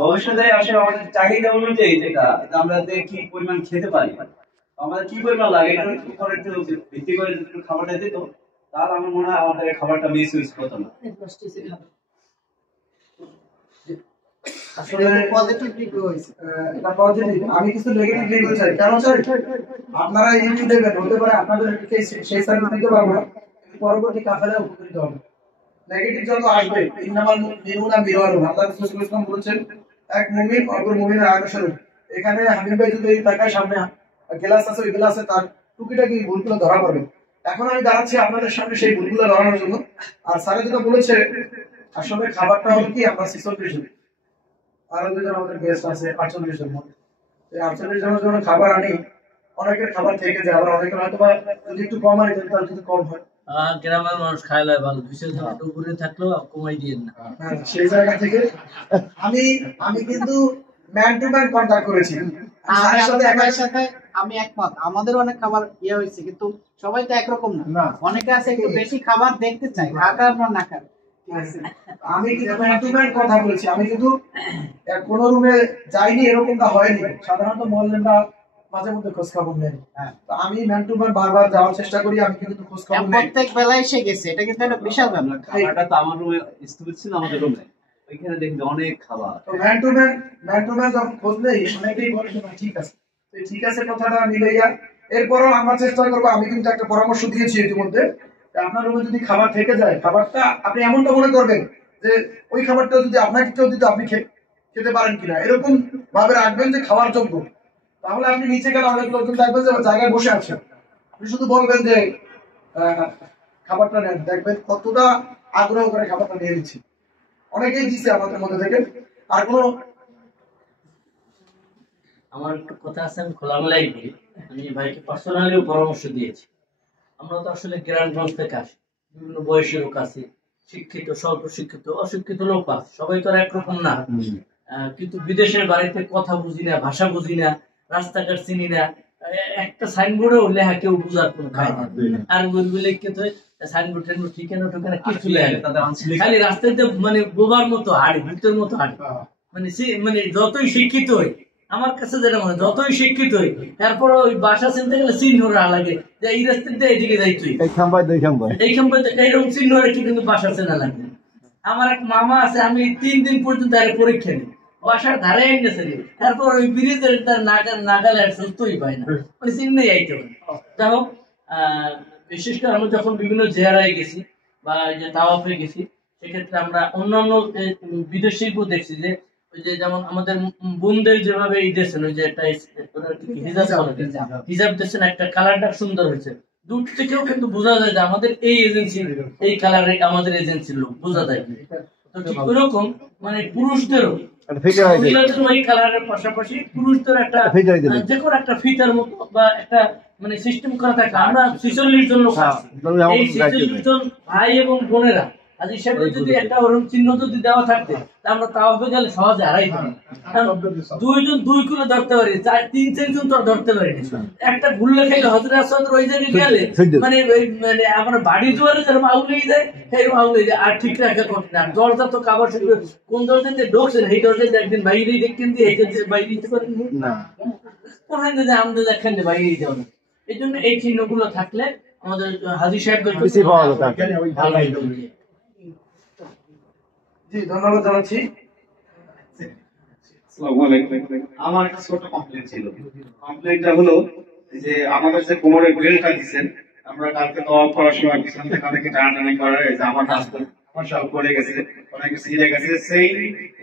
ভবিষ্যতে আসলে আমাদের চাহিদা অনুযায়ী যেটা আমরা কি পরিমাণ খেতে পারি, আমাদের কি পরিমাণ লাগে, এটা উপরে একটু ভিত্তি করে যদি খাবারটা দিত, তাহলে আমার মনে হয় আমাদের খাবারটা মিস ইউজ হতো না। আসলে পজিটিভ রিভিউ হয়েছে। এটা পজিটিভ, আমি কিছু নেগেটিভ রিভিউ চাই। কেন চাই? আপনারা ইউটিউব দেখবেন, হতে পারে আপনাদেরকে সেই সার্ভিস দিতে পারবো না, কিন্তু পরবর্তী কাফেলা উপকৃত হবে। নেগেটিভ যত আসবে, ইন্নামাল মুমিনুনা মিরারুন, আল্লাহ রাসূল সাল্লাল্লাহু আলাইহি ওয়াসাল্লাম বলেছেন এক মুমিন অপর মুমিনের আয়নাস্বরূপ। এখানে হাবিব ভাই যদি তাকায় সামনে গ্লাস আছে, ওই গ্লাসে তার টুকিটাকি ভুলগুলো ধরা পড়বে। এখন আমি দাঁড়াচ্ছি আপনাদের সামনে সেই ভুলগুলো ধরানোর জন্য। আর স্যার যেটা বলেছে, আসলে খাবারটা হলো কি, আমরা 46 জন, আরো দুজন আমাদের গেস্ট আছে 48 জন মতো। এই 48 জনের জন্য খাবার আনি, অনেকের খাবার থেকে যায়, আবার অনেকের হয়তো বা যদি একটু কম আনি তাহলে যদি কম হয়। গ্রামের মানুষ খাই লয় ভালো, 200 জন উপরে থাকলেও কমাই দিয়েন না। হ্যাঁ, সেই জায়গা থেকে আমি কিন্তু ম্যান টু ম্যান কন্টাক্ট করেছি। স্যারের সাথে আমার সাথে আমি একমত, আমাদের অনেক খাবার ইয়ে হয়েছে, কিন্তু সবাই তো একরকম না। অনেকে আছে একটু বেশি খাবার দেখতে চায়, খাকার না না খার। আমি কিন্তু ম্যান টু ম্যান কথা বলেছি। আমি কিন্তু কোন রুমে যাইনি, এরকমটা হয়নি। সাধারণত মহল্লারা মাঝে মধ্যে খোঁজ খবর নেই, তো আমি ম্যান টু ম্যান বারবার যাওয়ার চেষ্টা করি। আমি কিন্তু খোঁজ খবর নেই, প্রত্যেক বেলায় সে গেছে, এটা কিন্তু একটা বিশাল ব্যাপার। খাবারটা তো আমার রুমে স্থির ছিল, আমাদের রুমে ওইখানে দেখি অনেক খাবার। তো ম্যান টু ম্যান যখন খোঁজ নেই, অনেকেই বলে যে না, ঠিক আছে। তো এই ঠিক আছে কথাটা মিলাইয়া এরপরও আমরা চেষ্টা করবো। আমি কিন্তু একটা পরামর্শ দিয়েছি ইতিমধ্যে, যে আপনার রুমে যদি খাবার থেকে যায়, খাবারটা আপনি এমনটা মনে করবেন যে ওই খাবারটা যদি আপনাকে কেউ দিত, আপনি খেতে পারেন কিনা, এরকম ভাবে রাখবেন যে খাওয়ার যোগ্য। তাহলে আপনি নিচে গেলে অনেক লোকজন দেখবেন যে জায়গায় বসে আছেন, আপনি শুধু বলবেন যে খাবারটা নেন, দেখবেন কতটা আগ্রহ করে খাবারটা নিয়ে নিচ্ছি। অনেকেই দিচ্ছে আমাদের মধ্যে থেকে। আর কোনো আমার একটু কথা আছে, আমি খোলামেলাই বলি। আমি ভাইকে পার্সোনালিও পরামর্শ দিয়েছি। আমরা তো আসলে গ্রামগঞ্জ থেকে আসি, বিভিন্ন বয়সী লোক আছে, শিক্ষিত, স্বল্প শিক্ষিত, অশিক্ষিত লোক আছে, সবাই তো আর একরকম না। কিন্তু বিদেশের বাড়িতে কথা বুঝি না, ভাষা বুঝি না, রাস্তাঘাট চিনি না, একটা সাইনবোর্ডেও লেখা কেউ বুঝার কোনো খায় না। আর বললে কিন্তু সাইনবোর্ড টাইনবোর্ড ঠিকানা ঠোকানা কিছু লেখা খালি রাস্তাতে মানে বোবার মতো হাঁড়ি, ভূতের মতো হাঁড়ি। মানে যতই শিক্ষিত হই, আমার কাছে যেটা মনে হয়, যতই শিক্ষিত হই, তারপর ওই বাসা চিনতে গেলে চিহ্ন লাগে যে এই রাস্তা দিয়ে এইদিকে যাই, তুই এই খাম্বাই এইরকম চিহ্ন রেখে কিন্তু বাসা চেনা লাগে। আমার এক মামা আছে, আমি 3 দিন পর্যন্ত আরে পরীক্ষা নিই, বাসার ধারে এনেছে, তারপর ওই ব্রিজের তার নাগালে আর সুস্থই পায় না, মানে চিহ্নেই আইতে পারে। যাই হোক, বিশেষ করে আমরা যখন বিভিন্ন জেয়ারায় গেছি বা যে তাওয়াফে গেছি, সেক্ষেত্রে আমরা অন্যান্য বিদেশিকেও দেখছি যে ওই যে যেমন আমাদের বোনদের যেভাবে দিয়েছেন, ওই যে একটা হিজাব দিয়েছেন, একটা কালারটা সুন্দর হয়েছে, দূর থেকেও কিন্তু বোঝা যায় যে আমাদের এই এজেন্সি, এই কালারে আমাদের এজেন্সির লোক বোঝা যায়। তো ঠিক ওরকম মানে পুরুষদেরও ওই কালারের পাশাপাশি পুরুষদের একটা যে কোনো একটা ফিতার মতো বা একটা মানে সিস্টেম করা থাকে। আমরা 46 জন লোক আছি, এই 46 জন ভাই এবং বোনেরা আজ হিসাবে যদি একটা ওরকম চিহ্ন যদি দেওয়া থাকতে, আমরা তাওয়াফে গেলে সহজে হারাই পারি। 2 জন 2 কিলো ধরতে পারি, 3-4 জন তো ধরতে পারি না। একটা ভুললে খেলে হযরত আসওয়াদ ওই জায়গায় গেলে মানে মানে আমার বাড়ি দুয়ারে যেরকম আউলেই যায়, সেরকম আউলেই যায়, আর ঠিক রাখা কঠিন। আর দরজা তো কাবার শুরু, কোন দরজাতে ঢোকছেন এই দরজাতে একদিন বাইরেই দেখতেন দিয়ে এই বাইরে দিতে পারেন না, কোনখান থেকে আমাদের দেখেন বাইরেই যাও না। এই জন্য এই চিহ্নগুলো থাকলে আমাদের হাজী সাহেবদের ভালো। জি, ধন্যবাদ জানাচ্ছি। আমার একটা ছোট কমপ্লেন ছিল। কমপ্লেনটা হলো যে আমাদের যে কোমরের বেল্টটা দিচ্ছেন, আমরা কালকে তওয়াফ করার সময় পিছন থেকে অনেকে টানাটানি করে যে আমার সব পড়ে গেছে, অনেকে ছিঁড়ে গেছে সেই,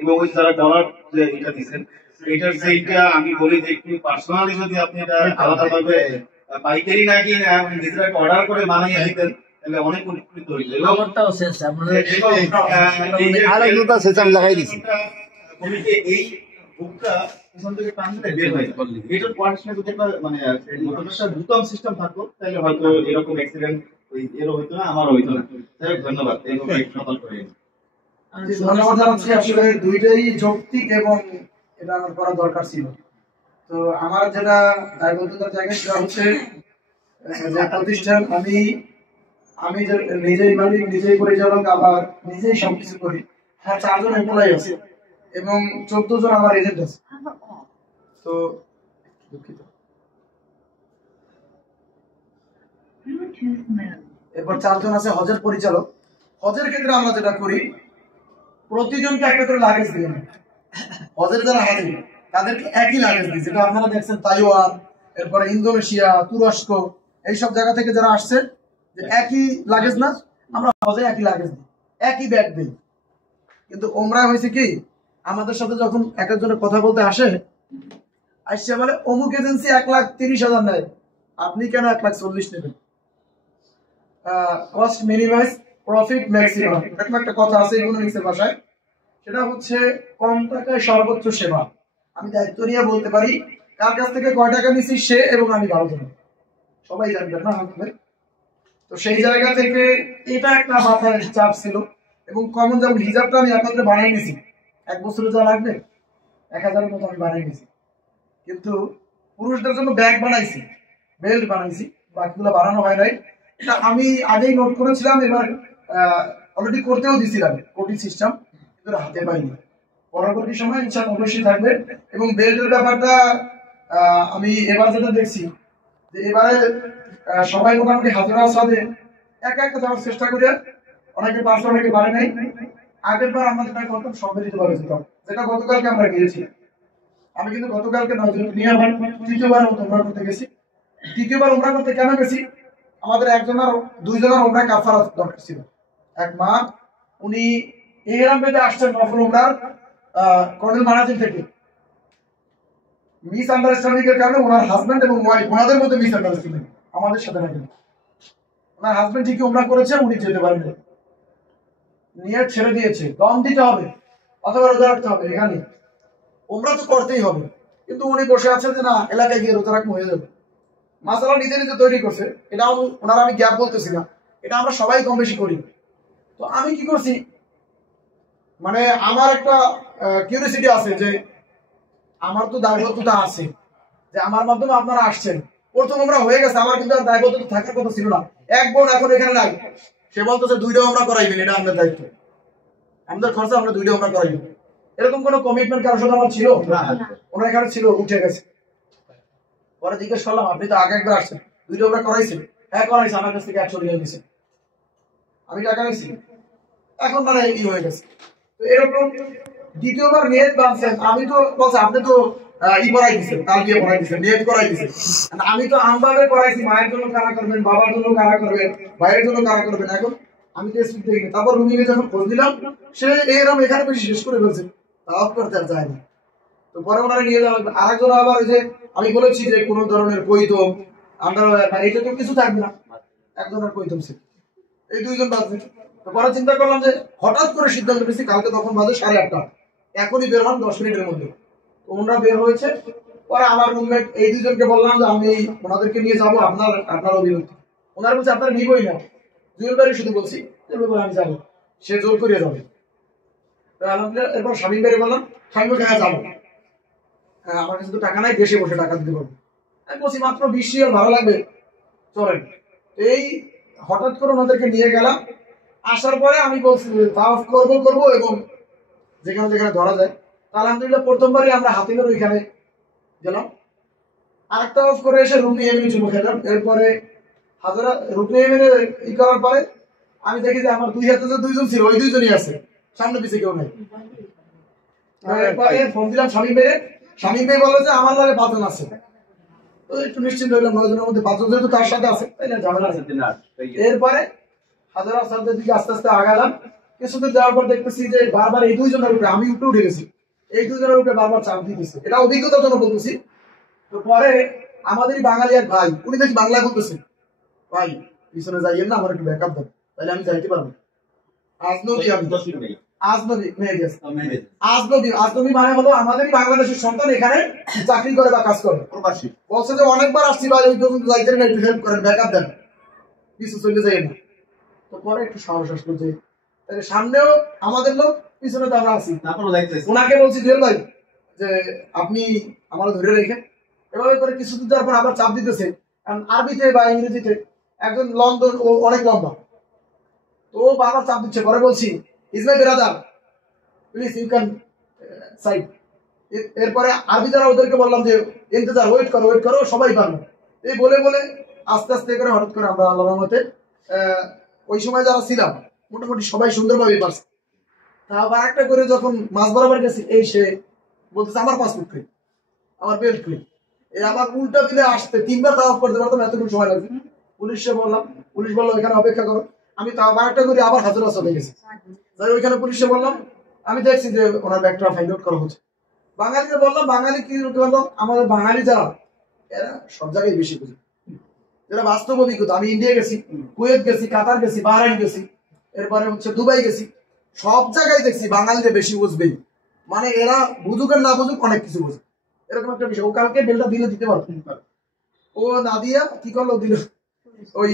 এবং ওই যারা ডলার যে এটা দিচ্ছেন, এটার সেইটা আমি বলি যে একটু পার্সোনালি যদি আপনি এটা আলাদাভাবে পাইকারি নাকি নিজেরা অর্ডার করে বানিয়ে দিতেন, তাহলে অনেক উপকৃত হইতো। আমারটাও শেষ, আপনাদের আরেকটা সেটা আমি লাগাই দিছি। কমিটি এই বুকটা পিছন থেকে টানলে বের হয়ে যাবে। এটার কোয়ালিটি যদি একটা মানে মোটরটা বুতাম সিস্টেম থাকতো, তাহলে হয়তো এরকম অ্যাক্সিডেন্ট এরও হইতো না, আমারও হইতো না। তাই ধন্যবাদ, এইভাবে সকাল করে। ধন্যবাদ জানাচ্ছি। আসলে দুইটাই যৌক্তিক এবং এটা আমার করা দরকার ছিল। তো আমার যেটা দায়বদ্ধতার জায়গা সেটা হচ্ছে যে প্রতিষ্ঠান, আমি যে নিজেই মালিক, নিজেই পরিচালক, আবার নিজেই সবকিছু করি। আমার 4 জন এমপ্লয়ি আছে এবং 14 জন আমার এজেন্ট আছে। তো দুঃখিত। এরপর 4 জন আছে হজের পরিচালক। হজের ক্ষেত্রে আমরা যেটা করি, প্রতিজনকে একটা করে লাগেজ দিই। হজের যারা হাজির তাদেরকে একই লাগেজ দিই, যেটা আপনারা দেখছেন তাইওয়ান, এরপরে ইন্দোনেশিয়া, তুরস্ক, এইসব জায়গা থেকে যারা আসছে, যে একই লাগেজ না, আমরা হজে একই লাগেজ দিই, একই ব্যাগ দিই। কিন্তু ওমরায় হয়েছে কি, আমাদের সাথে যখন এক একজনের কথা বলতে আসে বলে অমুক এজেন্সি 1,30,000 নেয়, আপনি কেন 1,40,000 নেবেন? কস্ট মিনিমাইজ প্রফিট ম্যাক্সিমাম, এরকম একটা কথা আছে ইকোনমিক্সের ভাষায়। সেটা হচ্ছে কম টাকায় সর্বোচ্চ সেবা। আমি দায়িত্ব নিয়ে বলতে পারি কার কাছ থেকে কয় টাকা নিচ্ছি সে এবং আমি 12 জন, সবাই জানবেন না আমাদের। তো সেই জায়গা থেকে এটা একটা মাথায় চাপ ছিল। এবং কমন যেমন হিজাবটা আমি একত্রে বানাই নিয়েছি, 1 বছরে যা লাগবে 1000-এর মতো আমি বানাই নিয়েছি। কিন্তু পুরুষদের জন্য ব্যাগ বানাইছি, বেল্ট বানাইছি, বাকিগুলো বানানো হয় নাই। এটা আমি আগেই নোট করেছিলাম, এবার অলরেডি করতেও দিছিলাম কোটি সিস্টেম, কিন্তু হাতে পাইনি। পরবর্তী সময় ইনশাআল্লাহ অবশ্যই থাকবে। এবং বেল্টের ব্যাপারটা আমি এবার যেটা দেখছি যে এবারে সবাই মোটামুটি হাজার সাথে একা একা যাওয়ার চেষ্টা করে, অনেকে পারছে অনেকে পারে নাই। আগের বার আমরা যেটা করতাম সম্মিলিত ভাবে যেতাম, যেটা গতকালকে আমরা গিয়েছি। আমি কিন্তু গতকালকে নিয়ে আবার তৃতীয়বার উমরা করতে গেছি। তৃতীয়বার উমরা করতে কেন গেছি, আমাদের একজনের 2 জনের উমরা কাফারা দরকার ছিল। এক মা, উনি ইহরাম বেঁধে আসছেন নফল উমরার কর্নেল মানাজির থেকে। মিস আন্ডারস্ট্যান্ডিং এর কারণে ওনার হাজবেন্ড এবং ওয়াইফ, ওনাদের মধ্যে মিস আন্ডারস্ট্যান্ডিং, আমাদের সাথে নাকি ওনার হাজবেন্ড ঠিকই উমরা করেছে, উনি যেতে পারেন, নিয়ে ছেড়ে দিয়েছে। দম দিতে হবে অথবা রোজা রাখতে হবে, এখানে উমরা তো করতেই হবে। কিন্তু উনি বসে আছেন যে না, এলাকায় গিয়ে রোজা রাখতে হয়ে যাবে। মাসালা নিজে নিজে তৈরি করছে, এটা ওনারা আমি গ্যাপ বলতেছি না, এটা আমরা সবাই কম বেশি করি। তো আমি কি করছি, মানে আমার একটা কিউরিয়াসিটি আছে যে আমার তো দায়বদ্ধতা আছে যে আমার মাধ্যমে আপনারা আসছেন, প্রথম আমরা হয়ে গেছে, আমার কিন্তু আর দায়বদ্ধতা থাকার কথা ছিল না। এক বোন এখন এখানে নাই, সে বলতেছে 2টা আমরা করাইবেন, এটা আমাদের দায়িত্ব, আমাদের খরচা আমরা 2টা আমরা করাইবেন। এরকম কোনো কমিটমেন্ট কারোর সাথে আমার ছিল না, ওরা এখানে ছিল, উঠে গেছে। পরে জিজ্ঞেস করলাম আপনি তো আগে একবার আসছেন, 2টা আমরা করাইছেন? হ্যাঁ করাইছে, আমার কাছ থেকে 100 রিয়াল দিয়েছে, আমি টাকা নিয়েছি, এখন মানে ই হয়ে গেছে। তো এরকম দ্বিতীয়বার নিয়ত বানছেন, আমি তো বলছি আপনি তো ই করাই দিচ্ছেন, কাল দিয়ে করাই দিচ্ছেন, নিয়ত করাই দিচ্ছেন। আমি তো আমভাবে করাইছি, মায়ের জন্য কারা করবেন, বাবার জন্য কারা করবেন, ভাইয়ের জন্য কারা করবেন। এখন আমি তো স্পিড দেখিনি। তারপর রুমিকে যখন খোঁজ দিলাম, সে এরকম এখানে বেশি শেষ করে ফেলছে, তাও করতে আর যায়নি। তো পরে ওনারা নিয়ে যাওয়া, আরেকজন আবার ওই যে আমি বলেছি যে কোনো ধরনের কৈতম আন্ডারওয়্যার এটা তো কিছু থাকবে না, একজনের কৈতম ছিল, এই 2 জন বাজবে। তো পরে চিন্তা করলাম যে হঠাৎ করে সিদ্ধান্ত নিয়েছি, কালকে তখন বাজে 8:30, এখনই বের হন 10 মিনিটের মধ্যে। তো ওনারা বের হয়েছে। পরে আমার রুমমেট এই 2 জনকে বললাম যে আমি ওনাদেরকে নিয়ে যাবো, আপনার অভিমুখে। ওনারা বলছে আপনারা নিবই না, জুয়েল ভাই শুধু বলছি আমি যাবো, সে জোর করিয়ে যাবে। আলহামদুলিল্লাহ। এরপর শামীম ভাই বললাম, শামীম ভাই যাবো, আমার কাছে তো টাকা নাই, দেশে বসে টাকা দিতে পারবো। আমি বলছি মাত্র 20 রিয়াল ভাড়া লাগবে, চলেন। এই হঠাৎ করে ওনাদেরকে নিয়ে গেলাম। আসার পরে আমি বলছি তাওয়াফ করবো এবং যেখানে যেখানে ধরা যায়। আলহামদুলিল্লাহ প্রথমবারই আমরা হাতিমের ওইখানে গেলাম, আরেকটা অফ করে এসে রুকনি ইয়েমেনে চুমু খেলাম। এরপরে হাজারা রুকনি ইয়েমেনে ই করার পরে আমি দেখি যে আমার 2 হাতে যে 2 জন ছিল, ওই 2 জনই আছে, সামনে পিছিয়ে কেউ নাই। এরপরে ফোন দিলাম শামীম ভাই বললো যে আমার লাগে 5 জন আছে। তো একটু নিশ্চিন্ত হইলাম, 9 জনের মধ্যে 5 জন যেহেতু তার সাথে আছে, তাই না ঝামেলা আছে। এরপরে হাজারা সাথে দিকে আস্তে আস্তে আগালাম। কিছুদিন যাওয়ার পর দেখতেছি যে বারবার এই 2 জনের উপরে, আমি উপরে উঠে গেছি, এই 2 জনের উপরে বারবার চাপ দিতেছে। এটা অভিজ্ঞতার জন্য বলতেছি। তো পরে আমাদেরই বাঙালি এক ভাই, উনি দেখি বাংলায় বলতেছে, ভাই পিছনে যাইয়েন না, আমার একটু ব্যাকআপ দেন, তাহলে আমি যাইতে পারবো। আজনবী মানে হলো আমাদেরই বাংলাদেশের সন্তান, এখানে চাকরি করে বা কাজ করে, প্রবাসী। বলছে যে অনেকবার আসছি ভাই, ওই পর্যন্ত যাইতে না, একটু হেল্প করেন, ব্যাকআপ দেন, পিছু চলে যাই না। তো পরে একটু সাহস আসলো যে সামনেও আমাদের লোক, পিছনে তো আমরা আছি। ওনাকে বলছি জুয়েল ভাই যে আপনি আমার ধরে রেখে, এভাবে করে কিছুদিন যাওয়ার পর আবার চাপ দিতেছে, কারণ আরবিতে বা ইংরেজিতে, একজন লন্ডন, ও অনেক লম্বা, তো ও বারবার চাপ দিচ্ছে। পরে বলছি is my brother, please you can side. এরপরে আরবি যারা, ওদেরকে বললাম যে ইন্তজার, ওয়েট করো, সবাই পারবে। এই বলে বলে আস্তে আস্তে করে হঠাৎ করে আমরা আল্লাহর রহমতে ওই সময় যারা ছিলাম মোটামুটি সবাই সুন্দরভাবে পারছে। তা আবার একটা করে যখন মাছ বরাবর গেছি, এই সে বলতেছে আমার পাসপোর্ট কই, আমার বেল্ট কই। এই আবার উল্টা দিলে আসতে 3বার তাওয়াফ করতে পারতাম, এতক্ষণ সময় লাগবে। পুলিশে বললাম, পুলিশ বললো এখানে অপেক্ষা করো। আমি তাও আরেকটা করে আবার হাজার চলে গেছি। তাই ওইখানে পুলিশে বললাম, আমি দেখছি যে ওনার ব্যাগটা ফাইন্ড আউট করা হচ্ছে। বাঙালিকে বললাম, বাঙালি কি বললো, আমাদের বাঙালি যারা এরা সব জায়গায় বেশি বুঝে, এরা বাস্তব অভিজ্ঞতা। আমি ইন্ডিয়া গেছি, কুয়েত গেছি, কাতার গেছি, বাহরাইন গেছি, এরপরে হচ্ছে দুবাই গেছি, সব জায়গায় দেখছি বাঙালিদের বেশি বুঝবেই। মানে এরা বুঝুক আর না বুঝুক অনেক কিছু বুঝে, এরকম একটা বিষয়। ও কালকে বেলটা দিলে দিতে পারতো, ও না দিয়া কি করলো, দিল ওই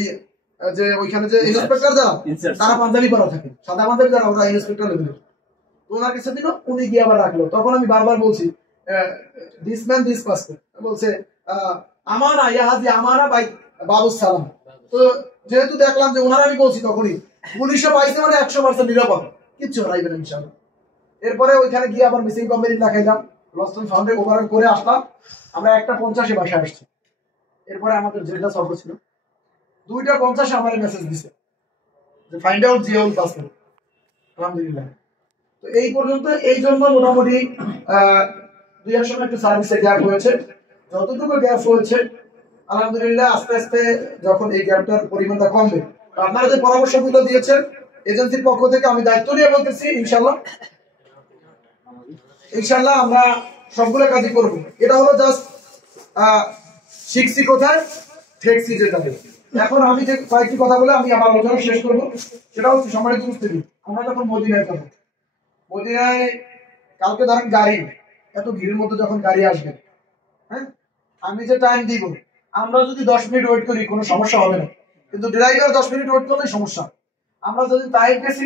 যে ওইখানে যে ইন্সপেক্টর যারা তারা পাঞ্জাবি পরা থাকে, সাদা পাঞ্জাবি যারা ওরা ইন্সপেক্টর লেভেল, ওনার কাছে দিল, উনি গিয়ে আবার রাখলো। তখন আমি বারবার বলছি দিস ম্যান দিস পাসপোর্ট, বলছে আমানা ইয়াহাজি আমানা বাই বাবু সালাম। তো যেহেতু দেখলাম যে ওনারা, আমি বলছি তখনই পুলিশও পাইছে, মানে 100% নিরাপদ, কিচ্ছু হারাইবে না ইনশাআল্লাহ। এরপরে ওইখানে গিয়ে আবার মিসিং কমপ্লেইন লাগাইলাম, লস্টন ফাউন্ডে ওভারঅল করে আসলাম। আমরা 1:50 বাসায় আসছি। এরপরে আমাদের যেটা সফর ছিল 2:50 আমার মেসেজ দিছে যে ফাইন্ড আউট জিওল পাসপোর্ট। আলহামদুলিল্লাহ। তো এই পর্যন্ত, এই জন্য মোটামুটি 2-1 সময় একটু সার্ভিসে গ্যাপ হয়েছে। যতটুকু গ্যাপ হয়েছে আলহামদুলিল্লাহ, আস্তে আস্তে যখন এই গ্যাপটার পরিমাণটা কমবে, আপনারা যে পরামর্শগুলো দিয়েছেন এজেন্সির পক্ষ থেকে, আমি দায়িত্ব নিয়ে বলতেছি ইনশাল্লাহ ইনশাল্লাহ আমরা সবগুলো কাজই করবো। এটা হলো জাস্ট শিখছি কোথায়, ঠেকছি যেটা। এখন আমি যে কয়েকটি কথা বলে আমি আমার আলোচনা শেষ করবো, সেটা হচ্ছে সম্মানিত উপস্থিতি, আমরা যখন মদিনায় যাবো, মদিনায় কালকে ধরেন গাড়ি, এত ভিড়ের মধ্যে যখন গাড়ি আসবে, হ্যাঁ, আমি যে টাইম দিব, আমরা যদি 10 মিনিট ওয়েট করি কোনো সমস্যা হবে না, কিন্তু ড্রাইভার 10 মিনিট ওয়েট করলে সমস্যা। আমরা যদি তাইফ গেছি,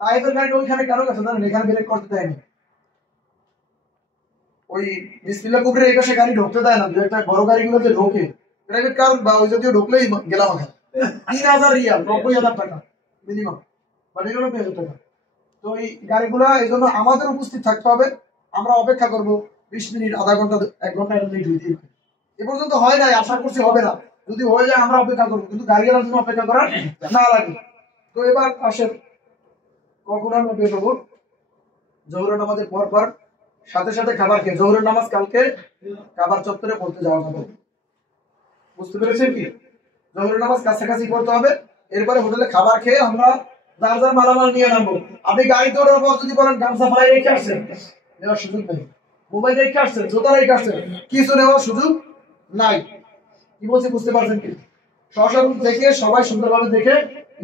তাইফের গাড়ি ওইখানে কেন গেছে জানেন, এখানে ব্রেক করতে দেয়নি। ওই বিসমিল্লাহ কুবরে এই পাশে গাড়ি ঢুকতে দেয় না, যে একটা বড় গাড়িগুলো যে ঢোকে প্রাইভেট কার বা ওই জাতীয় ঢুকলেই গেলাম ওখানে 3000 রিয়াল, 90,000 টাকা মিনিমাম, বা 99,000 টাকা। তো এই গাড়িগুলা, এই জন্য আমাদের উপস্থিত থাকতে হবে। আমরা অপেক্ষা করব 20 মিনিট, আধা ঘন্টা, 1 ঘন্টা লেট হইতে। এ পর্যন্ত হয় নাই, আশা করছি হবে না। যদি হয়ে যায় আমরা অপেক্ষা করবো, কিন্তু গাড়িওয়ালার জন্য অপেক্ষা করার না লাগে। তো এবার আসেন, কখন আমরা বের হবো, জোহরের নামাজের পর পর সাথে সাথে খাবার খেয়ে, জোহরের নামাজ কালকে কাবার চত্বরে পড়তে যাওয়া যাবে, বুঝতে পেরেছেন কি? জোহরের নামাজ কাছাকাছি পড়তে হবে। এরপরে হোটেলে খাবার খেয়ে আমরা যার যার মালামাল নিয়ে নামবো। আপনি গাড়িতে ওঠার পর যদি বলেন গামছা ফেলাই রেখে আসছেন, নেওয়ার সুযোগ নেই। মোবাইল রেখে আসছেন, জুতা রেখে আসছেন, কিছু নেওয়ার সুযোগ নাই। কি বলছি বুঝতে পারছেন কি? সশরীর থেকে সবাই সুন্দরভাবে দেখে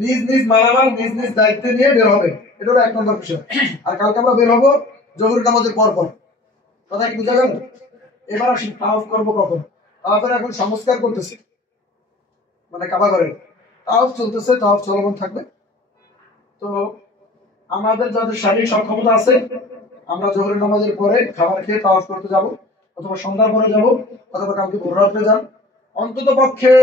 নিজ নিজ মালামাল নিজ নিজ দায়িত্বে নিয়ে বের হবে, এটা হলো 1 নম্বর বিষয়। আর কালকে আমরা বের হবো জোহরের নামাজের পর পর, কথা কি বুঝা গেল? এবার আসি তাওয়াফ করবো কখন। তাওয়াফের এখন সংস্কার করতেছে, মানে কাবা ঘরের তাওয়াফ চলতেছে, তাওয়াফ চলমান থাকবে। তো আমাদের যাদের শারীরিক সক্ষমতা আছে, আমরা জোহরের নামাজের পরে খাবার খেয়ে তাওয়াফ করতে যাব, অথবা সন্ধ্যার পরে যাব, অথবা কালকে ভোর রাত্রে যান। অন্তত পক্ষে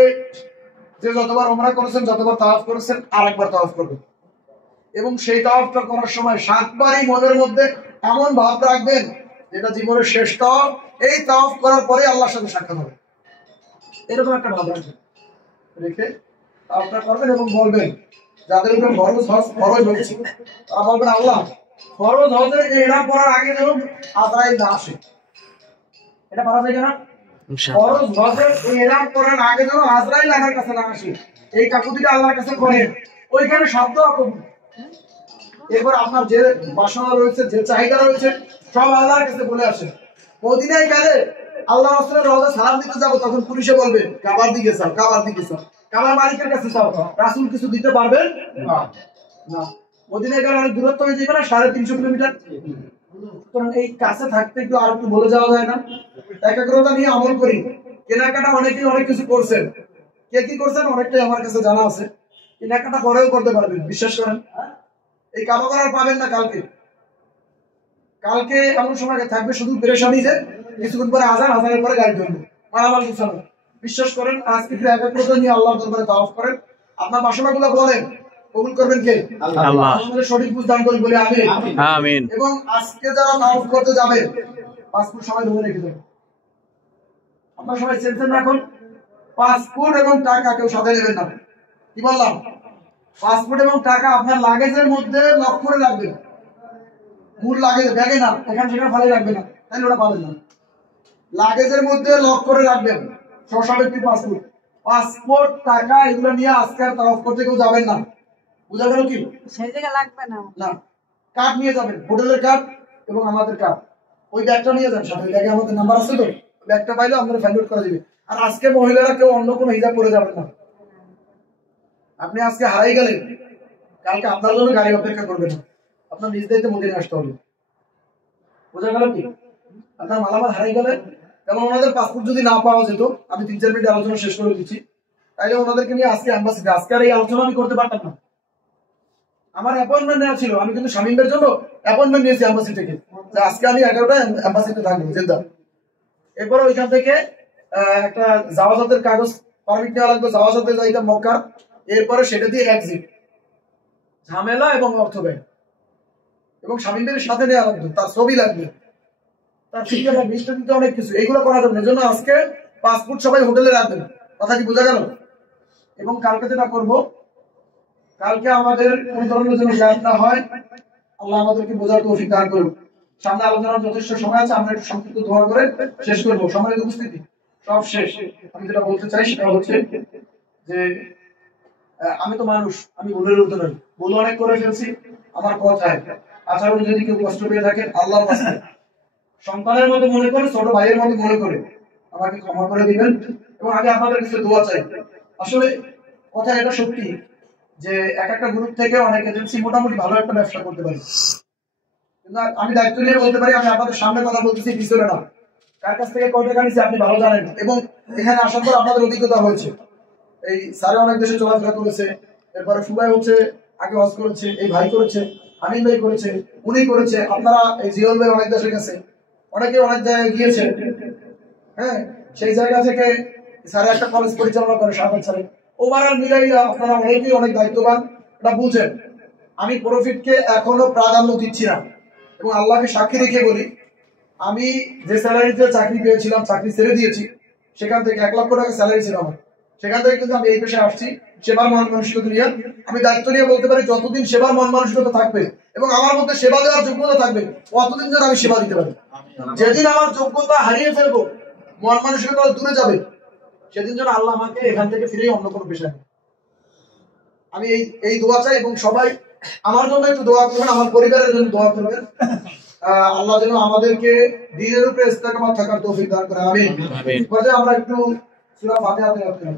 যে যতবার উমরা করেছেন, যতবার তাওয়াফ করেছেন, আরেকবার তাওয়াফ করবেন। এবং সেই তাওয়াফটা করার সময় 7 বারই মনের মধ্যে এমন ভাব রাখবেন যেটা জীবনের শেষ তাওয়াফ, এই তাওয়াফ করার পরে আল্লাহর সাথে সাক্ষাৎ হবে, এরকম একটা ভাব রাখবেন। রেখে তাওয়াফটা করবেন এবং বলবেন, যাদের উপরে ফরজ হচ্ছে তারা বলবেন, আল্লাহ ফরজ হজের এহরাম পরার আগে যেন আজরাইল না আসে। এটা পারা যায় না? ফরজ হজের এহরাম পরার আগে যেন আজরাইল আমার কাছে না আসে, এই কাকুতিটা আল্লাহর কাছে করেন। ওইখানে শব্দ কবুল। এরপর আপনার যে বাসনা রয়েছে, যে চাহিদা রয়েছে, সব আল্লাহর কাছে বলে আসেন। মদিনায় গেলে আল্লাহ রাসূলের রওজা সালাম দিতে যাব, তখন পুলিশে বলবে কাবার দিকে যাও, কাবার দিকে যাও, কাবার মালিকের কাছে যাও, রাসূল কিছু দিতে পারবেন না। মদিনায় গেলে অনেক দূরত্ব হয়ে যাবে না, 350 কিলোমিটার। সুতরাং এই কাছে থাকতে একটু আর একটু বলে যাওয়া যায় না? একাগ্রতা নিয়ে আমল করি। কেনাকাটা অনেকেই অনেক কিছু করছেন, কে কি করছেন অনেকটাই আমার কাছে জানা আছে। কেনাকাটা পরেও করতে পারবেন, বিশ্বাস করেন। এই কাবা করার পাবেন না কালকে। কালকে এমন সময় থাকবে শুধু পেরেশানি যে কিছুক্ষণ পরে আজানের পরে গাড়ি ধরবো, মালামাল গুছানো। বিশ্বাস করেন, আজকে একাগ্রতা নিয়ে আল্লাহর দরবারে তাওয়াফ করেন, আপনার বাসনাগুলো বলেন, কবুল করবেন কে? আল্লাহ। আমাদের সঠিক বুঝ দান করি বলে আমিন। এবং আজকে যারা তাওয়াফ করতে যাবে, পাসপোর্ট সবাই ধরে রেখে দেবেন। আপনারা সবাই চেনছেন না এখন? পাসপোর্ট এবং টাকা কেউ সাথে নেবেন না। কি বললাম? পাসপোর্ট এবং টাকা আপনার লাগেজের মধ্যে লক করে রাখবেন। মূল লাগেজ ব্যাগে না, এখানে সেখানে ফালে রাখবে না, তাহলে ওটা পাবেন না। লাগেজের মধ্যে লক করে রাখবেন স্বসাবেক্ষী পাসপোর্ট, পাসপোর্ট, টাকা এগুলো নিয়ে আজকে আর তাওয়াফ করতে কেউ যাবেন না। বুঝা গেল কি? সেই জায়গা লাগবে না। না, কার্ড নিয়ে যাবেন, হোটেলের কার্ড এবং আমাদের কার্ড, ওই ব্যাগটা নিয়ে যান সাথে। ব্যাগে আমাদের নাম্বার আছে তো, ব্যাগটা পাইলে আপনারা ফাইন্ড আউট করা যাবে। আর আজকে মহিলারা কেউ অন্য কোনো হিজাব পরে যাবেন না। আপনি আজকে হারাই গেলেন, কালকে আপনার জন্য গাড়ি অপেক্ষা করবে না, আপনার নিজ দায়িত্বে মদিনা আসতে হবে। বোঝা গেল কি? আপনার মালামাল হারাই গেলে, যেমন ওনাদের পাসপোর্ট যদি না পাওয়া যেত, আমি 3-4 মিনিট আলোচনা শেষ করে দিচ্ছি, তাইলে ওনাদেরকে নিয়ে আজকে অ্যাম্বাসিতে, আজকে আর এই আলোচনা আমি করতে পারতাম না। আমার অ্যাপয়েন্টমেন্ট নেওয়া ছিল, আমি কিন্তু শামীমের জন্য অ্যাপয়েন্টমেন্ট নিয়েছি অ্যাম্বাসি থেকে, যে আজকে আমি 11টা অ্যাম্বাসিতে থাকবো জেদ্দা। এরপরে ওইখান থেকে একটা জাওয়াজাতের কাগজ পারমিট নেওয়া লাগবে, জাওয়াজাতে যাইতাম মক্কা, এরপরে সেটা দিয়ে এক্সিট, ঝামেলা এবং অর্থ ব্যয়, এবং শামীমের সাথে নেওয়া লাগবে, তার ছবি লাগবে, তার শিক্ষা লাগবে, দিতে অনেক কিছু, এইগুলো করা যাবে না। এজন্য আজকে পাসপোর্ট সবাই হোটেলে রাখবেন, কথা কি বোঝা গেল? এবং কালকে যেটা করবো, কালকে আমাদের কোন ধরনের যেন জ্ঞান না হয়, আল্লাহ আমাদেরকে বোঝার তৌফিক দান করুন। সামনে আলোচনার যথেষ্ট সময় আছে, আমরা একটু সংক্ষিপ্ত দোয়া করে শেষ করবো। সম্মানিত উপস্থিতি, সব শেষ। আমি যেটা বলতে চাই সেটা হচ্ছে যে আমি তো মানুষ, আমি ভুলের উঠতে পারি, ভুল অনেক করে ফেলছি, আমার কথায় আচরণ যদি কেউ কষ্ট পেয়ে থাকেন, আল্লাহ সন্তানের মতো মনে করে, ছোট ভাইয়ের মতো মনে করে আমাকে ক্ষমা করে দিবেন। এবং আমি আপনাদের কাছে দোয়া চাই। আসলে কথা এটা সত্যি যে এক একটা গ্রুপ থেকে অনেক এজেন্সি মোটামুটি ভালো একটা ব্যবসা করতে পারে, কিন্তু আমি দায়িত্ব নিয়ে বলতে পারি, আমি আপনাদের সামনে কথা বলতেছি, পিছনে না। কার কাছ থেকে কয় টাকা নিচ্ছি আপনি ভালো জানেন, এবং এখানে আসার পর আপনাদের অভিজ্ঞতা হয়েছে। এই স্যারে অনেক দেশে চলাফেরা করেছে, এরপরে সুবাই হচ্ছে আগে হজ করেছে, এই ভাই করেছে, আমিন ভাই করেছে, উনি করেছে, আপনারা এই জিওল ভাই অনেক দেশে গেছে, অনেকে অনেক জায়গায় গিয়েছে। হ্যাঁ, সেই জায়গা থেকে স্যারে একটা কলেজ পরিচালনা করে, সাহেব স্যারে ওভারঅল মিলাইয়া আপনারা অনেকেই অনেক দায়িত্ববান, এটা বুঝেন। আমি প্রফিটকে এখনো প্রাধান্য দিচ্ছি না, এবং আল্লাহকে সাক্ষী রেখে বলি, আমি যে স্যালারিতে চাকরি পেয়েছিলাম, চাকরি ছেড়ে দিয়েছি, সেখান থেকে 1 লক্ষ টাকা স্যালারি ছিল আমার, সেখান থেকে কিন্তু আমি এই পেশায় আসছি সেবার মন মানসিকতা নিয়ে। আমি দায়িত্ব নিয়ে বলতে পারি, যতদিন সেবার মন মানসিকতা থাকবে এবং আমার মধ্যে সেবা দেওয়ার যোগ্যতা থাকবে, ততদিন যেন আমি সেবা দিতে পারি। যেদিন আমার যোগ্যতা হারিয়ে ফেলবো, মন মানসিকতা দূরে যাবে, সেদিন যেন আল্লাহ আমাকে এখান থেকে ফিরে অন্য কোনো পেশা নেই। আমি এই দোয়া চাই, এবং সবাই আমার জন্য একটু দোয়া করবেন, আমার পরিবারের জন্য দোয়া করবেন। আল্লাহ যেন আমাদেরকে দ্বীনের উপরে ইস্তেকামত থাকার তৌফিক দান করে। আমিন। আমরা একটু সূরা ফাতিহা তেলাওয়াত করি।